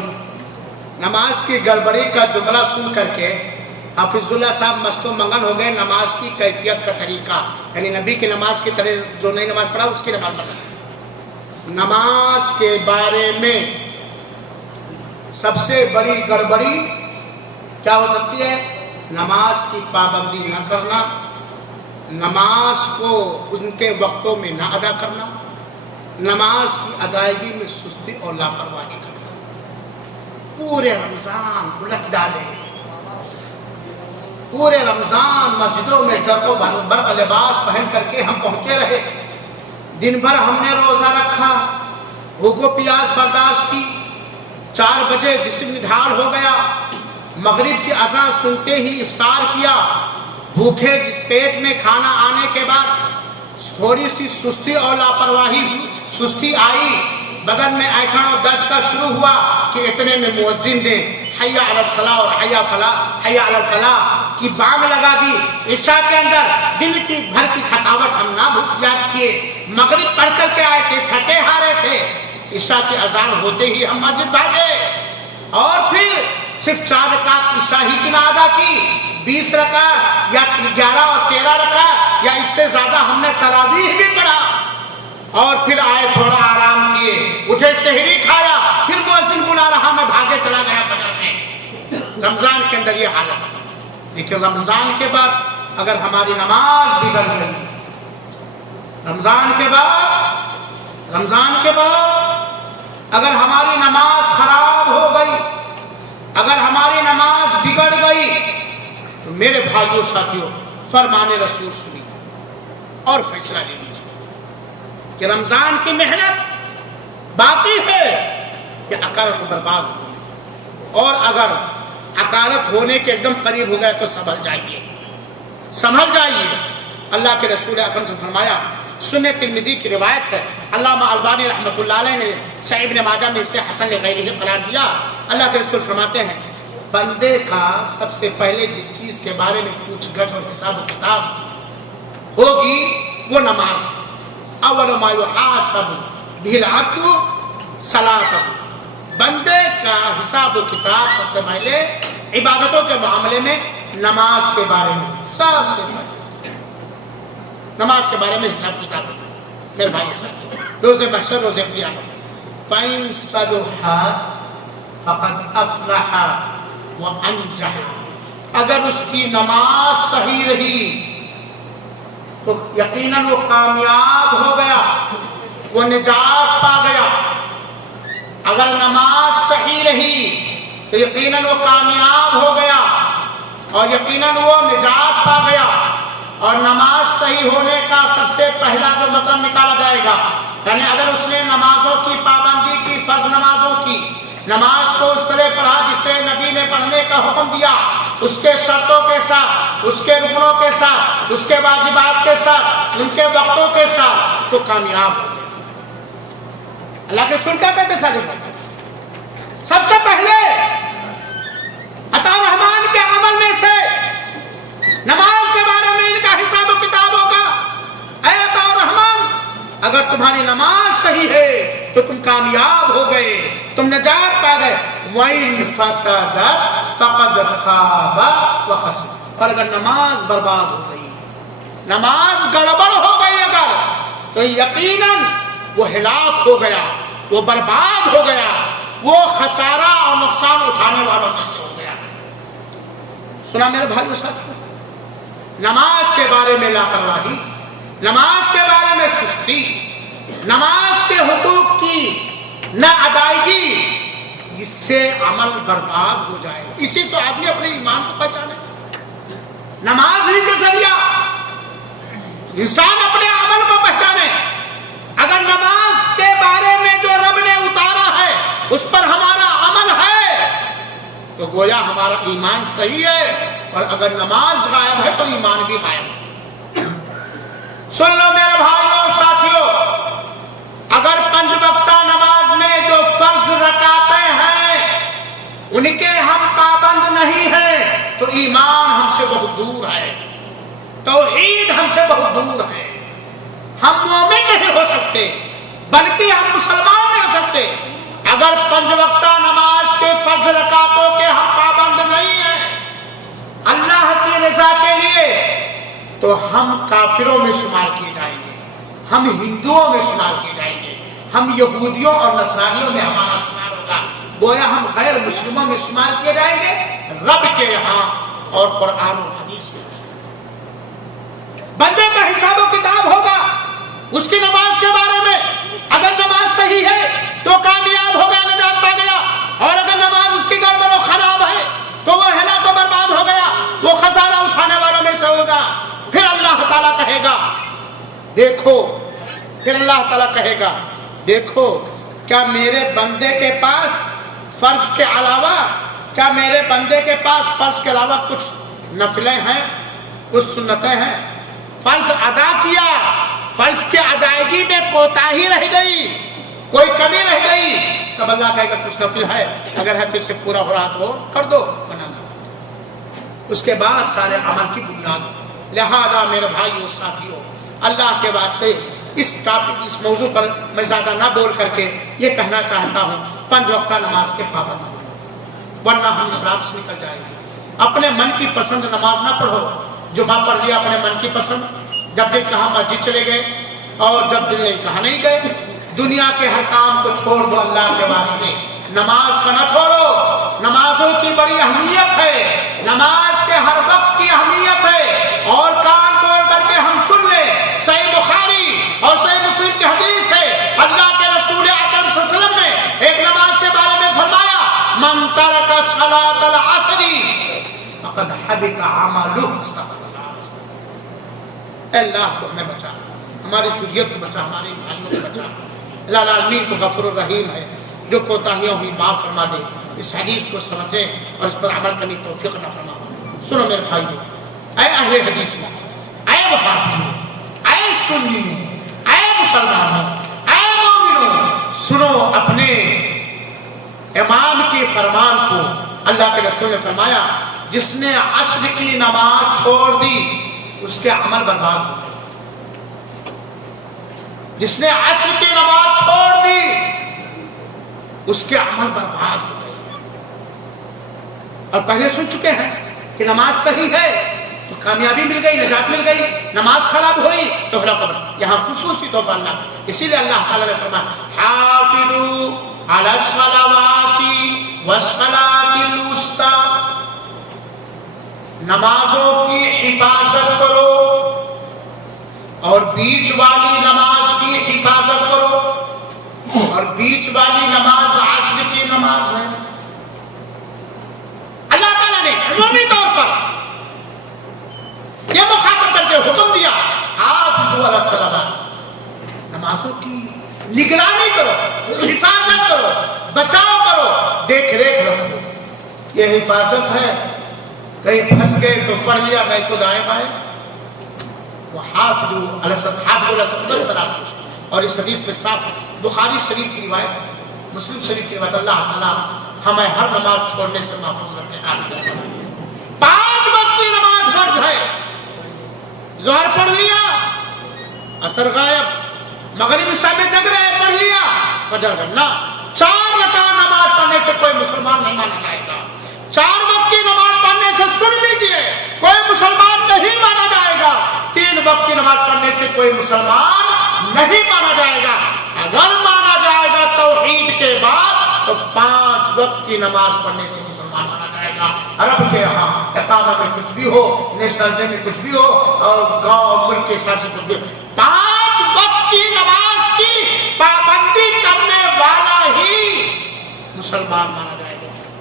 نماز کی گڑبڑی کا جملہ سن کر کے حافظ اللہ صاحب مست و منگن ہو گئے نماز کی کیفیت کا طریقہ، یعنی نبی کی نماز کی طرح جو نئی نماز پڑھا اس کی نماز پڑھا۔ نماز کے بارے میں سب سے بڑی گڑبڑی کیا ہو سکتی ہے؟ نماز کی پابندی نہ کرنا، نماز کو ان کے وقتوں میں نہ ادا کرنا، نماز کی ادائیگی میں سستی اور لاپرواہی کرنا۔ پورے رمضان الٹ ڈالے، پورے رمضان مسجدوں میں زرق و برق لباس پہن کر کے ہم پہنچے رہے، دن بھر ہم نے روزہ رکھا، بھوک و پیاس برداشت کی، 4 بجے جسم نڈھال ہو گیا، مغرب کی اذان سنتے ہی افطار کیا، بھوکے جس پیٹ میں کھانا آنے کے بعد تھوڑی سی سستی اور لاپرواہی، سستی آئی، بدن میں ایٹھن اور درد کا شروع ہوا کہ اتنے میں مؤذن نے حی علی الصلاۃ اور حی علی الفلاح کی بانگ لگا دی۔ عشاء کے اندر دن کی بھر کی تھکاوٹ ہم نہ یاد کیے، مغرب پڑھ کر کے آئے تھے، تھکے ہارے تھے، عشاء کی اذان ہوتے ہی ہم مسجد بھاگے، اور پھر صرف 4 رکعت عشاء ہی کی نہ ادا کی، 20 رکعت یا 11 اور 13 رکعت یا اس سے زیادہ ہم نے تراویح بھی پڑھا، اور پھر آئے تھوڑا آرام کیے، اٹھے سحری کھایا، پھر مؤذن بلا رہا میں بھاگے چلا گیا فجر میں۔ رمضان کے اندر یہ حالت ہے، لیکن رمضان کے بعد اگر ہماری نماز بگڑ گئی، رمضان کے بعد اگر ہماری نماز خراب ہو گئی، اگر ہماری نماز بگڑ گئی، تو میرے بھائیوں ساتھیوں فرمان رسول سنیے اور فیصلہ لے لیجیے کہ رمضان کی محنت باقی ہے کہ عقارت برباد ہو گئی، اور اگر عقارت ہونے کے ایک دم قریب ہو گئے تو سنبھل جائیے۔ اللہ کے رسول اکرم سے فرمایا، سنن ترمذی کی روایت ہے، علامہ البانی رحمۃ اللہ علیہ نے صحیح ابن ماجہ میں اسے حسن لغیرہ قرار دیا۔ اللہ کے رسول فرماتے ہیں، بندے کا سب سے پہلے جس چیز کے بارے میں پوچھ گچھ اور حساب و کتاب ہوگی وہ نماز۔ اول ما یحاسب بہ العبد صلاۃ، بندے کا حساب و کتاب سب سے پہلے عبادتوں کے معاملے میں نماز کے بارے میں، سب سے پہلے نماز کے بارے میں حساب کتاب ہوگا۔ میرے بھائیو ساتھیو، روز محشر، روز قیامت، فَإِن صَلُحَتْ فَقَدْ أَفْلَحَ وَأَنجَحَ، اگر اس کی نماز صحیح رہی تو یقیناً وہ کامیاب ہو گیا، وہ نجات پا گیا۔ اگر نماز صحیح رہی تو یقیناً وہ کامیاب ہو گیا، اور یقیناً وہ نجات پا گیا۔ اور نماز صحیح ہونے کا سب سے پہلا جو مطلب نکالا جائے گا، یعنی اگر اس نے نمازوں کی پابندی کی، فرض نمازوں کی، نماز کو اس طرح پڑھا جس طرح نبی نے پڑھنے کا حکم دیا، اس کے شرطوں کے ساتھ، اس کے رکنوں کے ساتھ، اس کے واجبات کے ساتھ، ان کے وقتوں کے ساتھ، تو کامیاب ہو گئے۔ اللہ کے رسول کیا کہتے صادق بھائی؟ سب سے پہلے عطا رحمان کے عمل میں سے نماز کے بارے میں ان کا حساب و کتاب ہوگا۔ اے عطا رحمان، اگر تمہاری نماز صحیح ہے تو تم کامیاب ہو گئے، تم نجات پا گئے۔ وَإِن فَسَدَتْ فَقَدْ خَابَ وَخَسِرَ، اور اگر نماز برباد ہو گئی، نماز گڑبڑ ہو گئی اگر، تو یقیناً وہ ہلاک ہو گیا، وہ برباد ہو گیا، وہ خسارہ اور نقصان اٹھانے والوں میں سے ہو گیا۔ سنا میرے بھائیو ساتھیو، نماز کے بارے میں لاپرواہی، نماز کے بارے میں سستی، نماز کے حقوق کی نہ ادائیگی، اس سے عمل برباد ہو جائے. اسی سے آدمی اپنے ایمان کو پہچانے. نماز ہی کے ذریعہ انسان اپنے عمل کو پہچانے. اگر نماز کے بارے میں جو رب نے اتارا ہے اس پر ہمارا عمل ہے تو گویا ہمارا ایمان صحیح ہے, اور اگر نماز غائب ہے تو ایمان بھی غائب ہے. سن لو میرے بھائیوں اور ساتھیوں, اگر 5 وقتہ نماز میں جو فرض رکعتیں ہیں ان کے ہم پابند نہیں ہیں تو ایمان ہم سے بہت دور ہے, توحید ہم سے بہت دور ہے. ہم مومن نہیں ہو سکتے بلکہ ہم مسلمان نہیں ہو سکتے اگر 5 وقتہ نماز کے فرض رکعتوں کے ہم پابند نہیں ہیں اللہ کی رضا کے لیے, تو ہم کافروں میں شمار کیے جائیں گے, ہم ہندوؤں میں شمار کیے جائیں گے, ہم یہودیوں اور نصرانیوں میں ہمارا شمار ہوگا. گویا ہم غیر مسلموں میں شمار کیے جائیں گے رب کے یہاں اور قرآن اور حدیث کے. بندے کا حساب و کتاب ہوگا اس کی نماز کے بارے میں. اگر نماز صحیح ہے تو کامیاب ہو گیا, نجات پا گیا, اور اگر نماز اس کی گڑبڑ و خراب ہے تو وہ ہلاک و برباد ہو گیا, وہ خسارہ اٹھانے والوں میں سے ہوگا. پھر اللہ تعالیٰ کہے گا دیکھو, پھر اللہ تعالیٰ کہے گا دیکھو کیا میرے بندے کے پاس فرض کے علاوہ فرض کے علاوہ کچھ نفلیں ہیں, کچھ سنتیں ہیں. فرض ادا کیا, فرض کی ادائیگی میں کوتاہی رہ گئی, کوئی کمی رہ گئی, تب اللہ کہے گا کچھ نفل ہے, اگر ہے تو اسے پورا ہو رہا تو کر دو, بنانا. اس کے بعد سارے عمل کی بنیاد. لہذا میرے بھائیو ساتھیو, اللہ کے واسطے اس موضوع پر میں زیادہ نہ بول کر کے یہ کہنا چاہتا ہوں 5 وقتہ نماز کے پابند ہو, ورنہ ہم اسراف سے نکل جائیں گے. اپنے من کی پسند نماز نہ پڑھو. جمعہ پڑھ لیا اپنے من کی پسند, جب دل کہا مسجد چلے گئے, اور جب دل نہیں کہا نہیں گئے. دنیا کے ہر کام کو چھوڑ دو اللہ کے واسطے, نماز کا نہ چھوڑو. نمازوں کی بڑی اہمیت ہے, نماز کے ہر وقت کی اہمیت ہے. اور کان کھول کر کے ہم سن لیں, صحیح بخاری اور صحیح مسلم کی حدیث ہے, اللہ کے رسول اکرم صلی اللہ علیہ وسلم نے ایک نماز کے بارے میں فرمایا من ترک صلاۃ العصر فقد حبط عمله. اللہ کو ہمیں بچا, ہماری ذریت کو بچا, ہمارے بھائیوں کو بچا. اللہ العالمین تو غفور الرحیم ہے, جو کوتاہیوں ہوئی معاف فرما دے. اس حدیث کو سمجھیں اور اس پر عمل کرنے کی توفیق عطا فرما. سنو میرے بھائیوں, اے اہل حدیث, اے وہابیوں, اے سنیوں, اے مسلمانوں, اے مومنوں, سنو اپنے امام کی فرمان کو. اللہ کے رسول نے فرمایا جس نے عصر کی نماز چھوڑ دی اس کے عمل برباد ہو گئے. جس نے عصر کی نماز چھوڑ دی اس کے عمل برباد ہو گئے. اور پہلے سن چکے ہیں کہ نماز صحیح ہے تو کامیابی مل گئی, نجات مل گئی. نماز خراب ہوئی تو ہلاک ہو گئی. یہاں خصوصی طور پر اللہ, اسی لیے اللہ تعالیٰ نے فرمایا حافظوا علی الصلوات والصلاۃ الوسطی, نمازوں کی حفاظت کرو اور بیچ والی نماز کی حفاظت کرو. اور بیچ والی نماز عصر کی نماز ہے. اللہ تعالیٰ نے عمومی طور پر یہ مخاطب کر کے حکم دیا حافظوا علی الصلوات, نمازوں کی نگرانی کرو, حفاظت کرو, بچاؤ کرو, دیکھ ریکھ رکھو. یہ حفاظت ہے, کہیں پھنس گئے تو پڑھ لیا, نہیں تو دائیں بائیں. وہ حافظوا علی الصلوات. اور اس حدیث میں صاف بخاری شریف کی روایت, مسلم شریف کی روایت, اللہ تعالیٰ ہمیں ہر نماز چھوڑنے سے محفوظ رکھے. 5 وقت کی نماز فرض ہے. ظہر پڑھ لیا, عصر غائب, مغرب عشاء میں جگ رہے پڑھ لیا, فجر کرنا. 4 رکعت نماز پڑھنے سے کوئی مسلمان نہیں مانا جائے گا. 4 وقت کی نماز پڑھنے سے سن لیجئے کوئی مسلمان نہیں مانا جائے گا. 3 وقت کی نماز پڑھنے سے کوئی مسلمان نہیں مانا جائے گا. اگر مانا جائے گا توحید کے بعد تو 5 وقت کی نماز پڑھنے سے مسلمان مانا جائے گا. عرب کے یہاں اقامہ میں کچھ بھی ہو, نیشنل ڈے میں کچھ بھی ہو, اور گاؤں اور ملک کے حساب سے کچھ بھی ہو, 5 وقت کی نماز کی پابندی کرنے والا ہی مسلمان مانا جائے گا.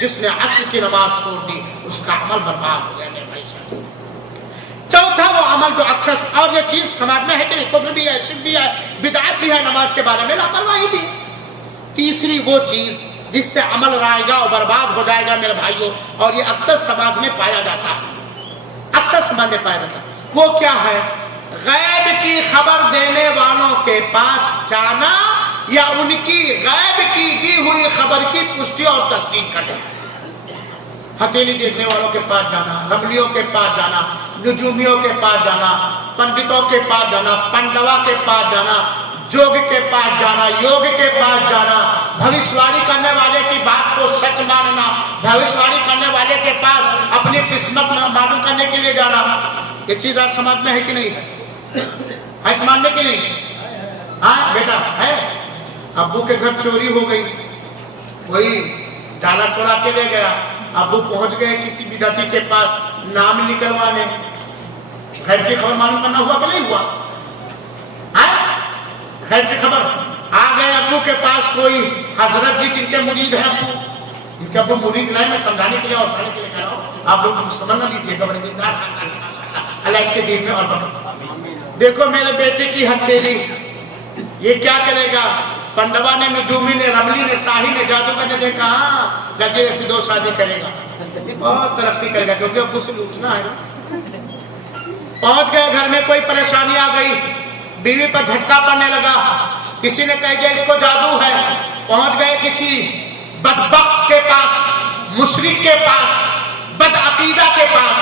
جس نے عصر کی نماز چھوڑ دی اس کا عمل برباد ہو گیا میرے بھائی صاحب۔ چوتھا وہ عمل جو اکثر، اور یہ چیز سماج میں ہے کہ نہیں، کفر بھی ہے، شرک بھی ہے، بدعت بھی ہے، نماز کے بارے میں لاپرواہی بھی ہے۔ تیسری وہ چیز جس سے عمل رائے گا اور برباد ہو جائے گا میرے بھائیوں، اور یہ اکثر سماج میں پایا جاتا ہے، اکثر سماج میں پایا جاتا ہے، وہ کیا ہے؟ غیب کی خبر دینے والوں کے پاس جانا یا ان کی غیب کی دی ہوئی خبر کی پشتی اور تصدیق کرنا۔ ہتھیلی دیکھنے والوں کے پاس جانا، رملیوں کے پاس جانا، نجومیوں کے پاس جانا، پنڈتوں کے پاس جانا، پنڈوا کے پاس جانا، جوگ کے پاس جانا، یوگ کے پاس جانا، بھوشواری کرنے والے کی بات کو سچ ماننا، بھوشواری کرنے والے کے پاس اپنی قسمت معلوم کرنے کے لیے جانا، یہ چیز آج سماج میں ہے کہ نہیں ہے؟ ہے سماج میں کہ نہیں؟ ہاں بیٹا ہے۔ ابو کے گھر چوری ہو گئی، کوئی ڈالا چورا کے لے گیا، ابو پہنچ گئے کسی بدعتی کے پاس نام نکلوانے، غیب کی خبر معلوم کرنا ہوا کہ نہیں ہوا؟ غیب کی خبر آ گئے ابو کے پاس، کوئی حضرت جی جن کے مرید ہیں، ابو ان کے ابو مرید نہیں، میں سمجھانے کے لیے اور سمجھانے کے لیے کہہ رہا ہوں، آپ لوگ سمجھ نہ لیجیے گا، بڑے دیندار اللہ کے دین میں اور بڑھو۔ دیکھو میرے بیٹے کی ہتھیلی، یہ کیا کرے گا؟ پنڈوا نے، نجومی نے، رملی نے، ساہی نے، جادوگر نے دیکھا ہاں لگے ایسی 2 شادی کرے گا، بہت ترقی کرے گا، کیونکہ ابو سے لوٹنا ہے۔ پہنچ گئے گھر میں، کوئی پریشانی آ گئی، بیوی پر جھٹکا پڑنے لگا، کسی نے کہہ دیا اس کو جادو ہے، پہنچ گئے کسی بدبخت کے پاس، مشرک کے پاس، بد عقیدہ کے پاس،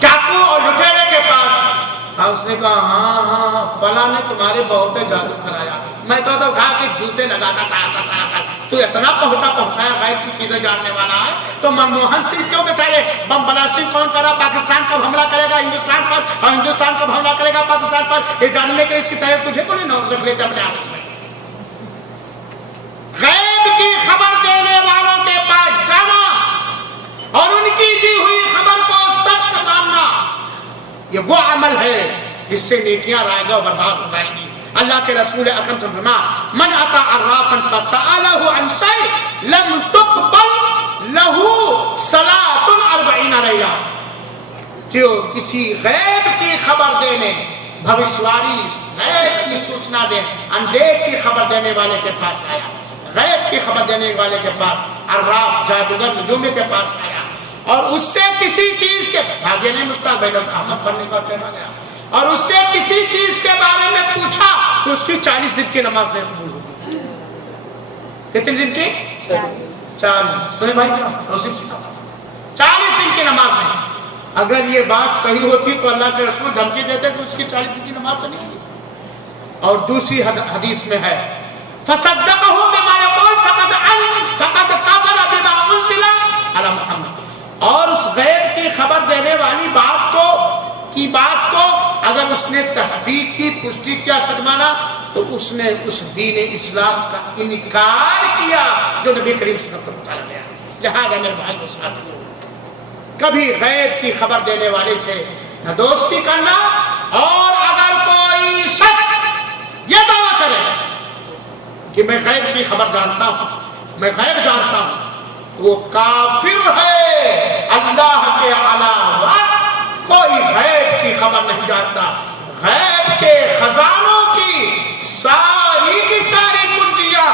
ڈاکو اور لٹیرے کے پاس، اس نے کہا ہاں فلاں نے تمہارے بہو پہ جادو کرایا، میں کہتا ہوں اٹھا کے جوتے لگاتا تھا، تو اتنا پہنچایا غیب کی چیزیں جاننے والا ہے، تو منموہن سنگھ کیوں بیچارے بم بلاسٹنگ کون کرا، پاکستان کب حملہ کرے گا ہندوستان پر، اور ہندوستان کب حملہ کرے گا پاکستان پر، یہ جاننے کے لیے اس کی تیاری تجھے کو نہیں رکھ لیتے اپنے آفس میں۔ غیب کی خبر دینے والوں کے پاس جانا اور ان کی دی ہوئی خبر کو سچ ماننا، یہ وہ عمل ہے جس سے نیکیاں رائے گا اور برباد ہو جائیں گی۔ اللہ کے رسول اکرم صلی اللہ علیہ وسلم فرمایا من اتی عرافا فسألہ عن شیء لم تقبل لہ صلاۃ 40 لیلہ، جو کسی غیب کی خبر دینے، بھوشواری، غیب کی سوچنا دے، اندیک کی خبر دینے والے کے پاس آیا، غیب کی خبر دینے والے کے پاس، عراف جادوگر نجومی کے پاس آیا، اور اس سے کسی چیز کے بھاگے نہیں، مشتاق بھائی احمد پڑھنے کا ٹائم آ گیا، اور اس سے کسی چیز کے بارے میں پوچھا تو اس کی 40 دن کی نماز نہیں قبول ہوگی۔ کتنے دن کی؟ 40۔ سنیں بھائی 40 دن کی نماز نہیں۔ اگر یہ بات صحیح ہوتی تو اللہ کے رسول دھمکی دیتے کہ اس کی 40 دن کی نماز سے نہیں ہوگی۔ اور دوسری حدیث میں ہے فصدقہ بما یقول فقد کفر بما انزل علی محمد، اور اس غیب کی خبر دینے والی بات کو اگر اس نے تصدیق کی، پشتی کیا، سچ مانا، تو اس نے اس دین اسلام کا انکار کیا جو نبی کریم صلی اللہ علیہ وسلم کو بتایا گیا۔ لہذا میرے بھائی کو ساتھیوں، کبھی غیب کی خبر دینے والے سے نہ دوستی کرنا، اور اگر کوئی شخص یہ دعویٰ کرے کہ میں غیب کی خبر جانتا ہوں، میں غیب جانتا ہوں، وہ کافر ہے۔ اللہ کے علاوہ کوئی غیب کی خبر نہیں جانتا، غیب کے خزانوں کی ساری کی ساری کنجیاں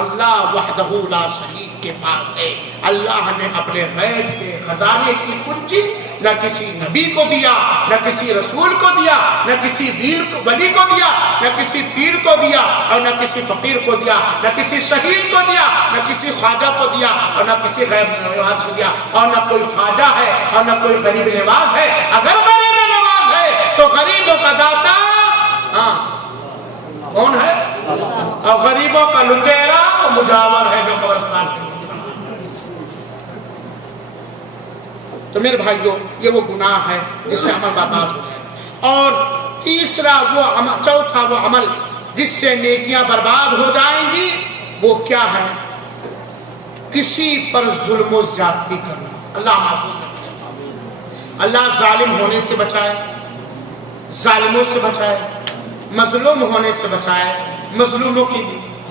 اللہ وحدہ لا شریک کے پاس ہے۔ اللہ نے اپنے غیب کے خزانے کی کنجی نہ کسی نبی کو دیا، نہ کسی رسول کو دیا، نہ کسی ولی کو دیا، نہ کسی پیر کو دیا، اور نہ کسی فقیر کو دیا، نہ کسی شہید کو دیا، نہ کسی خواجہ کو دیا، اور نہ کسی غیب نواز کو دیا، اور نہ کوئی خواجہ ہے اور نہ کوئی غریب نواز ہے۔ اگر غریب نواز ہے تو غریبوں کا داتا کون ہے؟ اور غریبوں کا لٹیرا مجاور ہے جو قبرستان کے۔ تو میرے بھائیوں، یہ وہ گناہ ہے جس سے عمل برباد ہو جائے۔ اور تیسرا وہ عمل، چوتھا وہ عمل جس سے نیکیاں برباد ہو جائیں گی، وہ کیا ہے؟ کسی پر ظلم و زیادتی کرنا۔ اللہ محفوظ رکھے، اللہ ظالم ہونے سے بچائے، ظالموں سے بچائے، مظلوم ہونے سے بچائے، مظلوموں کی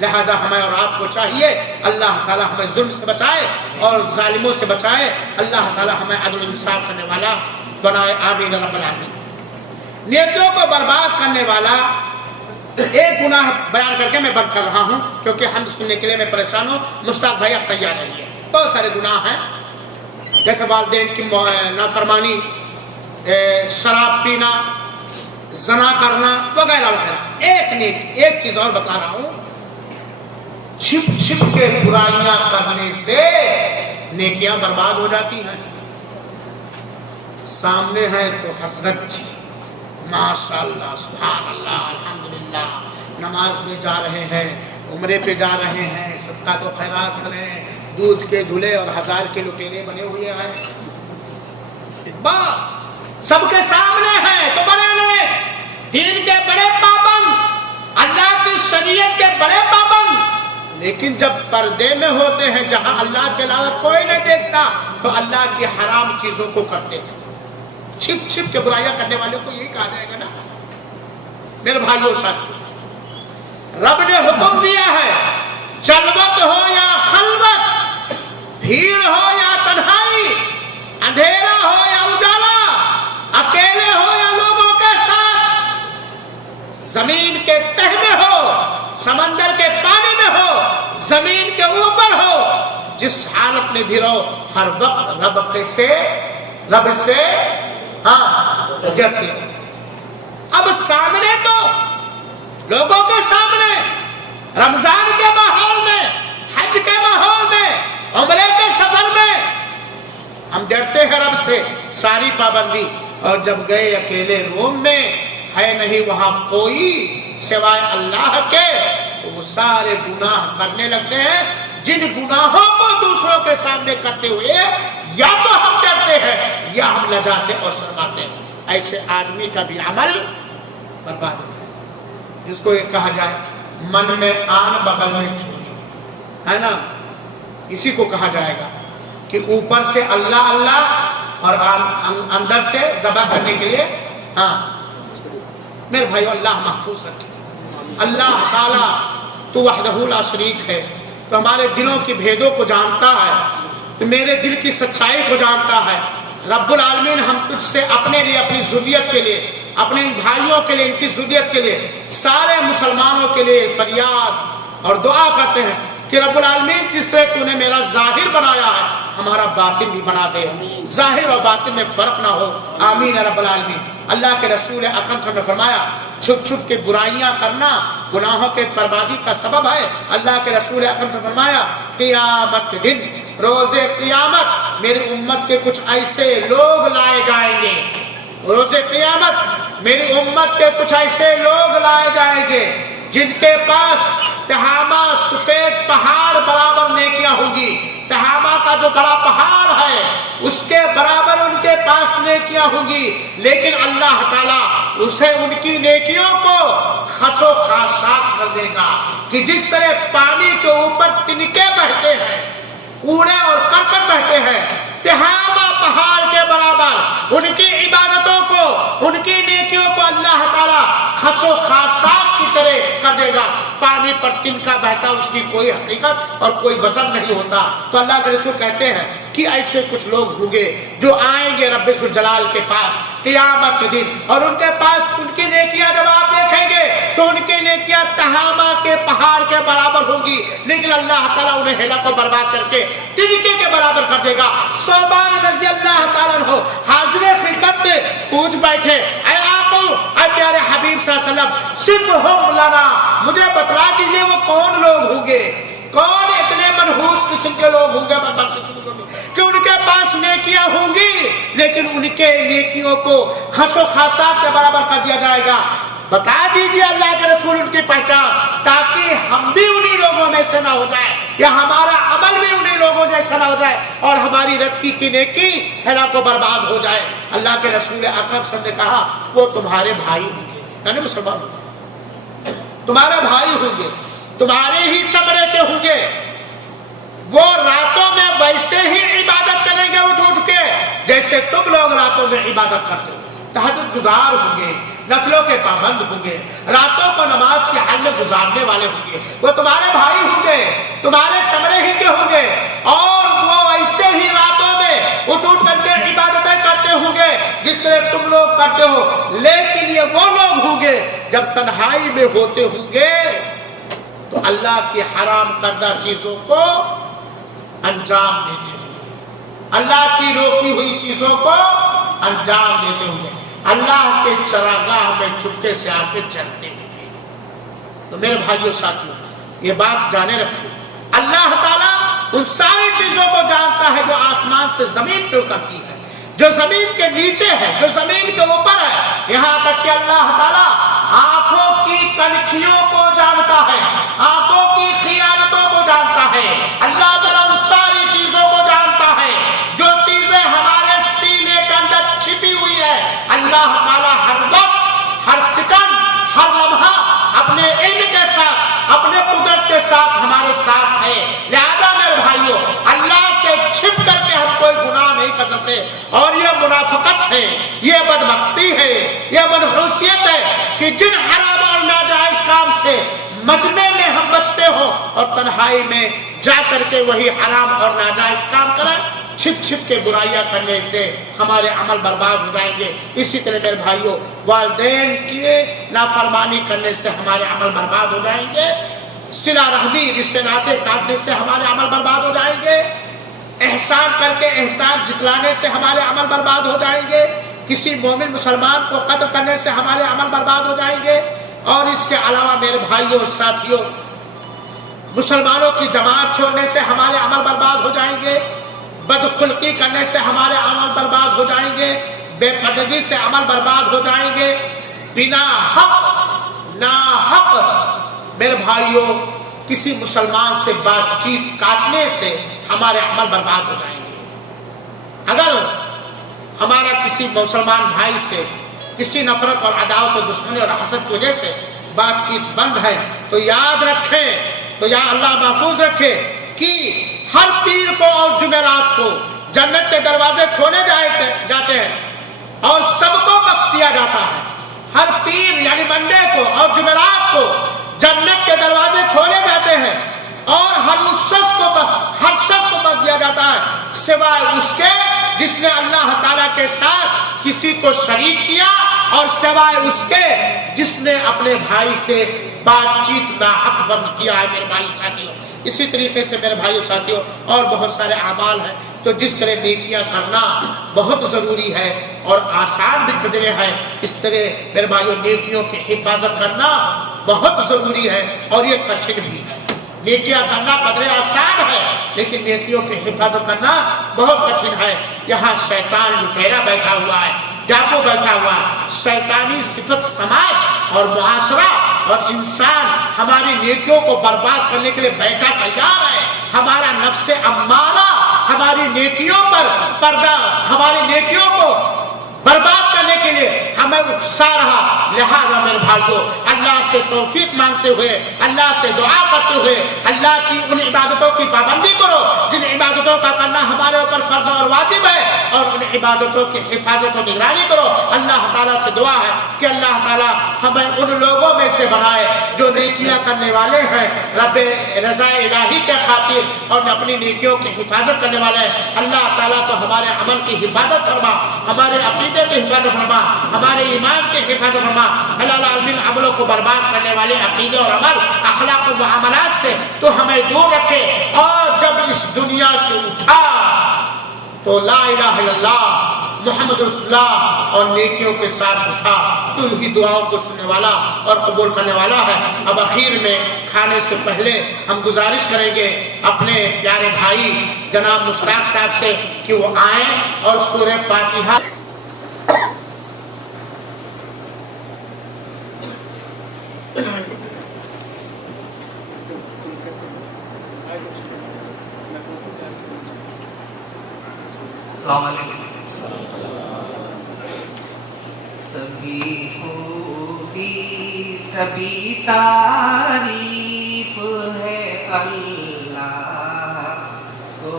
لہذا ہمیں اور آپ کو چاہیے اللہ تعالی ہمیں ظلم سے بچائے اور ظالموں سے بچائے، اللہ تعالی ہمیں عدل انصاف کرنے والا بنائے، آمین رب العالمین۔ نیکیوں کو برباد کرنے والا ایک گناہ بیان کر کے میں بند کر رہا ہوں، کیونکہ حمد سننے کے لیے میں پریشان ہوں۔ مشتاق بھائی اب تیار رہیے۔ بہت سارے گناہ ہیں، جیسے والدین کی نافرمانی، شراب پینا، زنا کرنا وغیرہ وغیرہ۔ ایک چیز اور بتا رہا ہوں، چھپ چھپ کے برائیاں کرنے سے نیکیاں برباد ہو جاتی ہیں۔ سامنے ہے تو حسرت جی، ماشاء اللہ، سبحان اللہ، الحمدللہ، نماز میں جا رہے ہیں، عمرے پہ جا رہے ہیں، صدقہ و خیرات کریں، دودھ کے دھلے اور 1000 کے لٹیرے بنے ہوئے ہیں، سب کے سامنے ہیں تو بڑے نیک، دین کے بڑے پابند، اللہ کی شریعت کے بڑے پابند، لیکن جب پردے میں ہوتے ہیں جہاں اللہ کے علاوہ کوئی نہیں دیکھتا تو اللہ کی حرام چیزوں کو کرتے ہیں۔ چھپ چھپ کے برائیاں کرنے والوں کو یہی کہا جائے گا نا میرے بھائیوں ساتھ، رب نے حکم دیا ہے جلوت ہو یا خلوت، بھیڑ ہو یا تنہائی، اندھیرا ہو یا اجالا، اکیلے ہو یا لوگوں کے ساتھ، زمین کے تہ میں ہو، سمندر کے پانی میں ہو، زمین کے اوپر ہو، جس حالت میں بھی رہو، ہر وقت رب سے ڈرتے ہیں۔ اب سامنے تو لوگوں کے سامنے رمضان کے ماحول میں، حج کے ماحول میں، عمرے کے سفر میں ہم ڈرتے ہیں رب سے، ساری پابندی، اور جب گئے اکیلے روم میں، ہے نہیں وہاں کوئی سوائے اللہ کے، تو وہ سارے گناہ کرنے لگتے ہیں، جن گناہوں کو دوسروں کے سامنے کرتے ہوئے یا تو ہم ڈرتے ہیں یا ہم لجاتے اور شرماتے ہیں۔ ایسے آدمی کا بھی عمل برباد ہو جائے، جس کو یہ کہا جائے من میں آن بغل میں چوری، ہے نا، اسی کو کہا جائے گا کہ اوپر سے اللہ اللہ اور اندر سے ذبح کرنے کے لیے میرے بھائیو اللہ محفوظ رکھے۔ اللہ تعالیٰ تو وحدہ لا شریک ہے، تو ہمارے دلوں کی بھیدوں کو جانتا ہے، تو میرے دل کی سچائی کو جانتا ہے۔ رب العالمین ہم تجھ سے اپنے لیے، اپنی ذریت کے لیے، اپنے ان بھائیوں کے لیے، ان کی ذریت کے لیے، سارے مسلمانوں کے لیے فریاد اور دعا کرتے ہیں کہ رب العالمین جس طرح تو نے میرا ظاہر بنایا ہے ہمارا باطن بھی بنا دے، ظاہر اور باطن میں فرق نہ ہو، آمین رب العالمین۔ اللہ کے رسول اکرم صلی اللہ علیہ وسلم نے فرمایا چھپ چھپ کے برائیاں کرنا گناہوں کے بربادی کا سبب ہے۔ اللہ کے رسول اکرم صلی اللہ علیہ وسلم نے فرمایا قیامت کے دن، روز قیامت میری امت کے کچھ ایسے لوگ لائے جائیں گے، روز قیامت میری امت کے کچھ ایسے لوگ لائے جائیں گے جن کے پاس تہامہ سفید پہاڑ برابر نیکیاں ہوں گی، تہامہ کا جو بڑا پہاڑ ہے اس کے برابر ان کے پاس نیکیاں ہوں گی، لیکن اللہ تعالیٰ اسے ان کی نیکیوں کو خس و خاشاک کر دے گا کہ جس طرح پانی کے اوپر تنکے بہتے ہیں، کوڑے اور کرکٹ بہتے ہیں، تہامہ پہاڑ کے برابر ان کی عبادتوں کو، ان کی نیکیوں کو اللہ تعالیٰ خس و خاشاک کی طرح کر دے گا۔ پانی پر تنکا بہتا اس کی کوئی حقیقت اور کوئی وزن نہیں ہوتا۔ تو اللہ کے رسول کہتے ہیں کہ ایسے کچھ لوگ ہوں گے جو آئیں گے رب ذوالجلال کے پاس قیامت کے دن، اور ان کے پاس ان کی نیکیاں جب آپ دیکھیں گے تو ان کی نیکیاں تہامہ کے پہاڑ کے برابر ہوں گی، لیکن اللہ تعالیٰ انہیں ہلاک و برباد کر کے تنکے کے برابر کر دے گا۔ صوبان رضی اللہ تعالیٰ عنہ حاضر خدمت میں پوچھ بیٹھے، اے آقا، اے پیارے حبیب صلی اللہ علیہ وسلم، صفہم لنا، مجھے بتلا دیجئے وہ کون لوگ ہوں گے، کون اتنے منحوس قسم کے لوگ ہوں گے کہ ان کے پاس نیکیاں ہوں گی لیکن ان کے نیکیوں کو خس و خاشاک کے برابر کر دیا جائے گا۔ بتا دیجئے اللہ کے رسول ان کی پہچان، تاکہ ہم بھی انہی لوگوں میں سے نہ ہو جائے، یا ہمارا عمل بھی انہی لوگوں جیسا نہ ہو جائے اور ہماری رتی کی نیکی ہلاک و برباد ہو جائے۔ اللہ کے رسول اکرم صلی اللہ علیہ وسلم نے کہا وہ تمہارے بھائی ہوں گے، یعنی مسلمان تمہارے بھائی ہوں گے، تمہارے ہی چمڑے کے ہوں گے، وہ راتوں میں ویسے ہی عبادت کریں گے اٹھ اٹھ کے جیسے تم لوگ راتوں میں عبادت کرتے ہو، تہجد گزار ہوں گے، نفلوں کے پابند ہوں گے، راتوں کو نماز کے حال میں گزارنے والے ہوں گے، وہ تمہارے بھائی ہوں گے، تمہارے چمڑے ہی کے ہوں گے، اور وہ ایسے ہی راتوں میں اٹھ کر کے عبادتیں کرتے ہوں گے جس طرح تم لوگ کرتے ہو، لیکن یہ وہ لوگ ہوں گے جب تنہائی میں ہوتے ہوں گے تو اللہ کی حرام کردہ چیزوں کو انجام دیتے ہوں گے، اللہ کی روکی ہوئی چیزوں کو انجام دیتے ہوں گے، اللہ کے چراگاہ میں چپکے سے آ کے چلتے ہوں گے۔ تو میرے بھائیوں ساتھیوں، یہ بات جانے رکھیں، اللہ تعالیٰ ان ساری چیزوں کو جانتا ہے جو آسمان سے زمین پہ اترتی ہے، جو زمین کے نیچے ہے، جو زمین کے اوپر ہے، یہاں تک کہ اللہ تعالیٰ آنکھوں کی کنکھیوں کو جانتا ہے، آنکھوں کی خیانتوں کو جانتا ہے، اللہ تعالیٰ ان ساری چیزوں کو جانتا ہے، جو چیزیں ہمارے سینے کے اندر چھپی ہوئی ہے، اللہ تعالیٰ ہر وقت، ہر سیکنڈ، ہر لمحہ اپنے علم کے ساتھ، اپنے قدرت کے ساتھ ہمارے ساتھ ہے۔ لہذا میرے بھائیوں، اللہ سے چھپ کر کے ہم کوئی گناہ نہیں کر سکتے، اور یہ منافقت ہے، یہ بدبختی ہے، یہ منحوسیت ہے کہ جن حرام اور ناجائز کام سے مجمع میں ہم بچتے ہوں اور تنہائی میں جا کر کے وہی حرام اور ناجائز کام کریں، چھپ چھپ کے برائیاں کرنے سے ہمارے عمل برباد ہو جائیں گے۔ اسی طرح میرے بھائیوں، والدین کی نافرمانی کرنے سے ہمارے عمل برباد ہو جائیں گے، صلہ رحمی، رشتے ناطے کاٹنے سے ہمارے عمل برباد ہو جائیں گے، احسان کر کے احسان جتلانے سے ہمارے عمل برباد ہو جائیں گے، کسی مومن مسلمان کو قتل کرنے سے ہمارے عمل برباد ہو جائیں گے، اور اس کے علاوہ میرے بھائیوں اور ساتھیوں، مسلمانوں کی جماعت چھوڑنے سے ہمارے عمل برباد ہو جائیں گے، بدخلقی کرنے سے ہمارے عمل برباد ہو جائیں گے، بے پردگی سے عمل برباد ہو جائیں گے، بنا حق ناحق میرے بھائیوں کسی مسلمان سے بات چیت کاٹنے سے ہمارے عمل برباد ہو جائیں گے۔ اگر ہمارا کسی مسلمان بھائی سے کسی نفرت اور عداوت اور دشمنی اور حسد کی وجہ سے بات چیت بند ہے تو یاد رکھیں، تو یا اللہ محفوظ رکھے کہ ہر پیر کو اور جمعرات کو جنت کے دروازے کھولے جاتے ہیں اور سب کو بخش دیا جاتا ہے۔ ہر پیر یعنی منڈے کو اور جمعرات کو جنت کے دروازے کھولے جاتے ہیں اور ہر شخص کو بخش دیا جاتا ہے سوائے اس کے جس نے اللہ تعالیٰ کے ساتھ کسی کو شریک کیا، اور سوائے اس کے جس نے اپنے بھائی سے بات چیت ناحق بند کیا ہے۔ میرے بھائی ساتھیوں، اسی طریقے سے میرے بھائیوں ساتھیوں اور بہت سارے اعمال ہیں، تو جس طرح نیکیاں کرنا بہت ضروری ہے اور آسان بھی قدرے ہے، اس طرح میرے بھائیوں نیکیوں کی حفاظت کرنا بہت ضروری ہے اور یہ کٹھن بھی ہے۔ نیکیاں کرنا قدرے آسان ہے لیکن نیکیوں کی حفاظت کرنا بہت کٹھن ہے۔ یہاں شیطان لٹیرا بیٹھا ہوا ہے، ڈاکو بیٹھا ہوا ہے، شیطانی صفت سماج اور معاشرہ اور انسان ہماری نیکیوں کو برباد کرنے کے لیے بیٹھا تیار ہے۔ ہمارا نفس امارہ ہماری نیکیوں پر پردہ، ہماری نیکیوں کو برباد کرنے کے لیے ہمیں اکسا رہا۔ لہذا میرے بھائیوں، اللہ سے توفیق مانگتے ہوئے، اللہ سے دعا کرتے ہوئے اللہ کی ان عبادتوں کی پابندی کرو جن عبادتوں کا کرنا ہمارے اوپر فرض اور واجب ہے، اور ان عبادتوں کی حفاظت و نگرانی کرو۔ اللہ تعالیٰ سے دعا ہے کہ اللہ تعالیٰ ہمیں ان لوگوں میں سے بنائے جو نیکیاں کرنے والے ہیں، رب رضا الہی کے خاطر اور اپنی نیکیوں کی حفاظت کرنے والے ہیں۔ اللہ تعالیٰ تو ہمارے عمل کی حفاظت فرما، ہمارے عقیدے کی حفاظت فرما، ہمارے ایمان کی حفاظت فرما۔ اللہ العالمین عملوں کو برباد کرنے والے عقیدے اور عمل، اخلاق و معاملات سے تو ہمیں دور رکھے، اور جب اس دنیا سے اٹھا تو لا الہ الا اللہ محمد رسول اللہ اور نیکیوں کے ساتھ اٹھا، تو ہی دعاؤں کو سننے والا اور قبول کرنے والا ہے۔ اب اخیر میں کھانے سے پہلے ہم گزارش کریں گے اپنے پیارے بھائی جناب مشتاق صاحب سے کہ وہ آئیں اور سورہ فاتحہ السلام علیکم۔ سبھی خوبی سبھی تعریف ہے اللہ کو،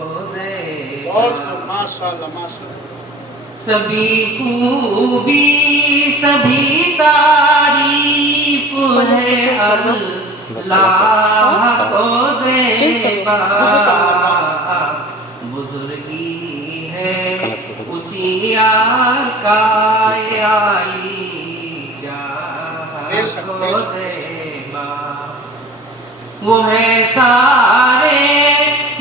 ماشاء اللہ ماشاء اللہ۔ سبھی خوبی سبھی تعریف ہے اللہ کو زیبا، بزرگی ہے اسی آقا علی جاہ کو زیبا، وہ ہے سارے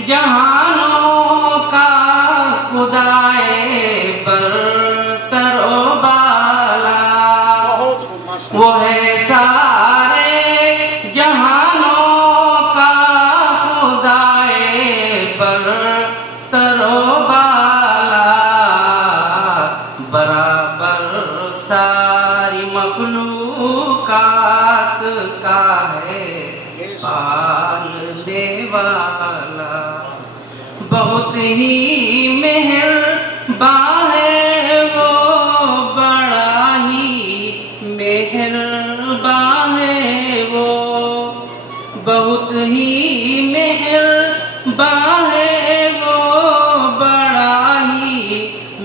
جہانوں کا خدائے برتر و بالا، وہ ہے سارے جہانوں کا خدائے برتر و بالا، برابر ساری مخلوقات کا ہے پالنے والا، بہت ہی مہربان ہے وہ، بڑا ہی مہربان ہے وہ، بہت ہی مہربان ہے وہ، بڑا ہی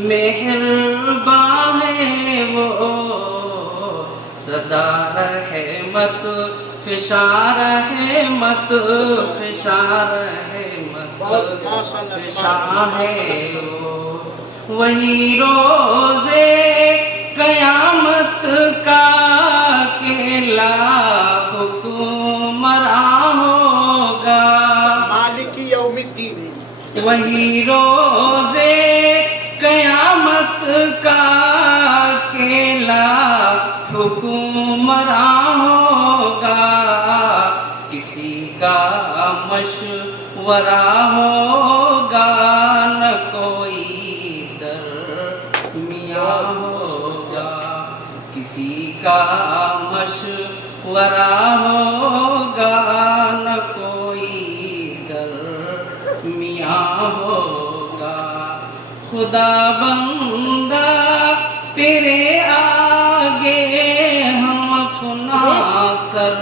مہربان ہے وہ، سدا رحمت فشار رحمت فشار رحمت فشار ہے وہ، وہی روزے قیامت کا کہ لاحکمراں ہوگا، مالک یوم الدین، وہی روزے قیامت کا کہ لاحکمراں ہوگا، کسی کا مشورہ ہوگا نہ کوئی درمیاں ہوگا، کسی کا مشورہ ہوگا نہ کوئی درمیاں ہوگا، خدا بندہ تیرے آگے ہم اپنا سر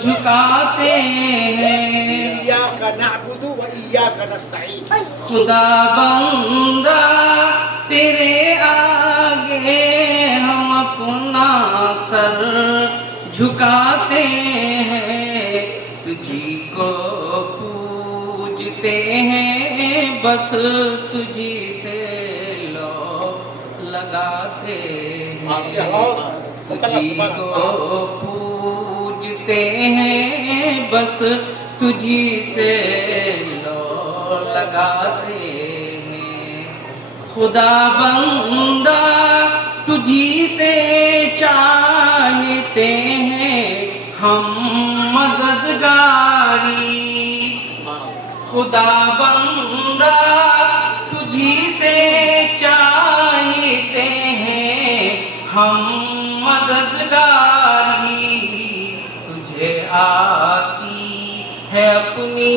جھکاتے ہیں، ایاک نعبد و ایاک نستعین، خدا بندہ تیرے آگے ہم اپنا سر جھکاتے ہیں، تجھی کو پوجتے ہیں بس تجھی سے لو لگاتے ہیں، تجھی کو پوجتے ہیں بس تجھی سے لو لگاتے ہیں، خدا بندہ تجھی سے چاہتے ہیں ہم مددگاری، خدا بندہ تجھی سے چاہتے ہیں ہم مددگاری، تجھے آتی ہے اپنی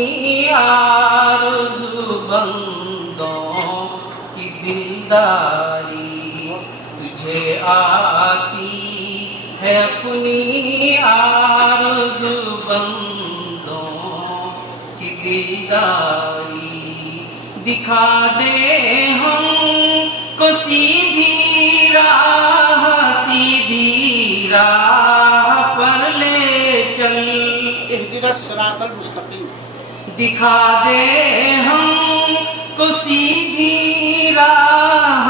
آرزو بندوں کی دلداری، تجھے آتی ہے اپنی آرزو بندوں کی دلداری، دکھا دے ہم کو سیدھی راہ پر لے چل، اہدنا الصراط المستقیم، دکھا دے ہم کو سیدھی راہ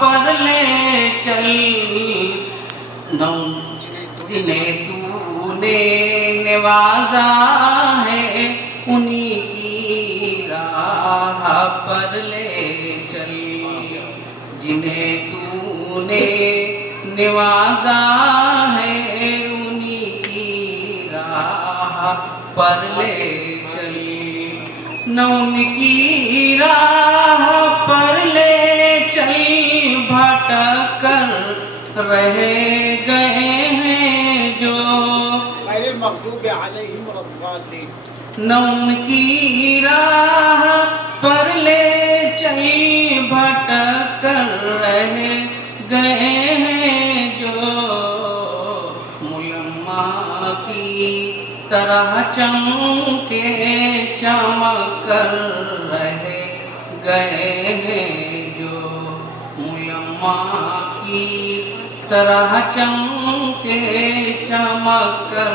پر لے چل، جنہیں تو نے نوازا ہے انہی کی راہ پر لے چل، جنہیں تو نے نوازا ہے انہی کی راہ پر لے چل، نہ ان کی راہ پر لے چل بھٹک کر رہ گئے ہیں جو، غیر المغضوب علیہم ولا الضالین، نہ ان کی راہ پر لے چل بھٹک کر رہ گئے ہیں جو، ملما کی طرح چمکے چمک کر رہ گئے ہیں جو علماء کی طرح چمکے چمک کر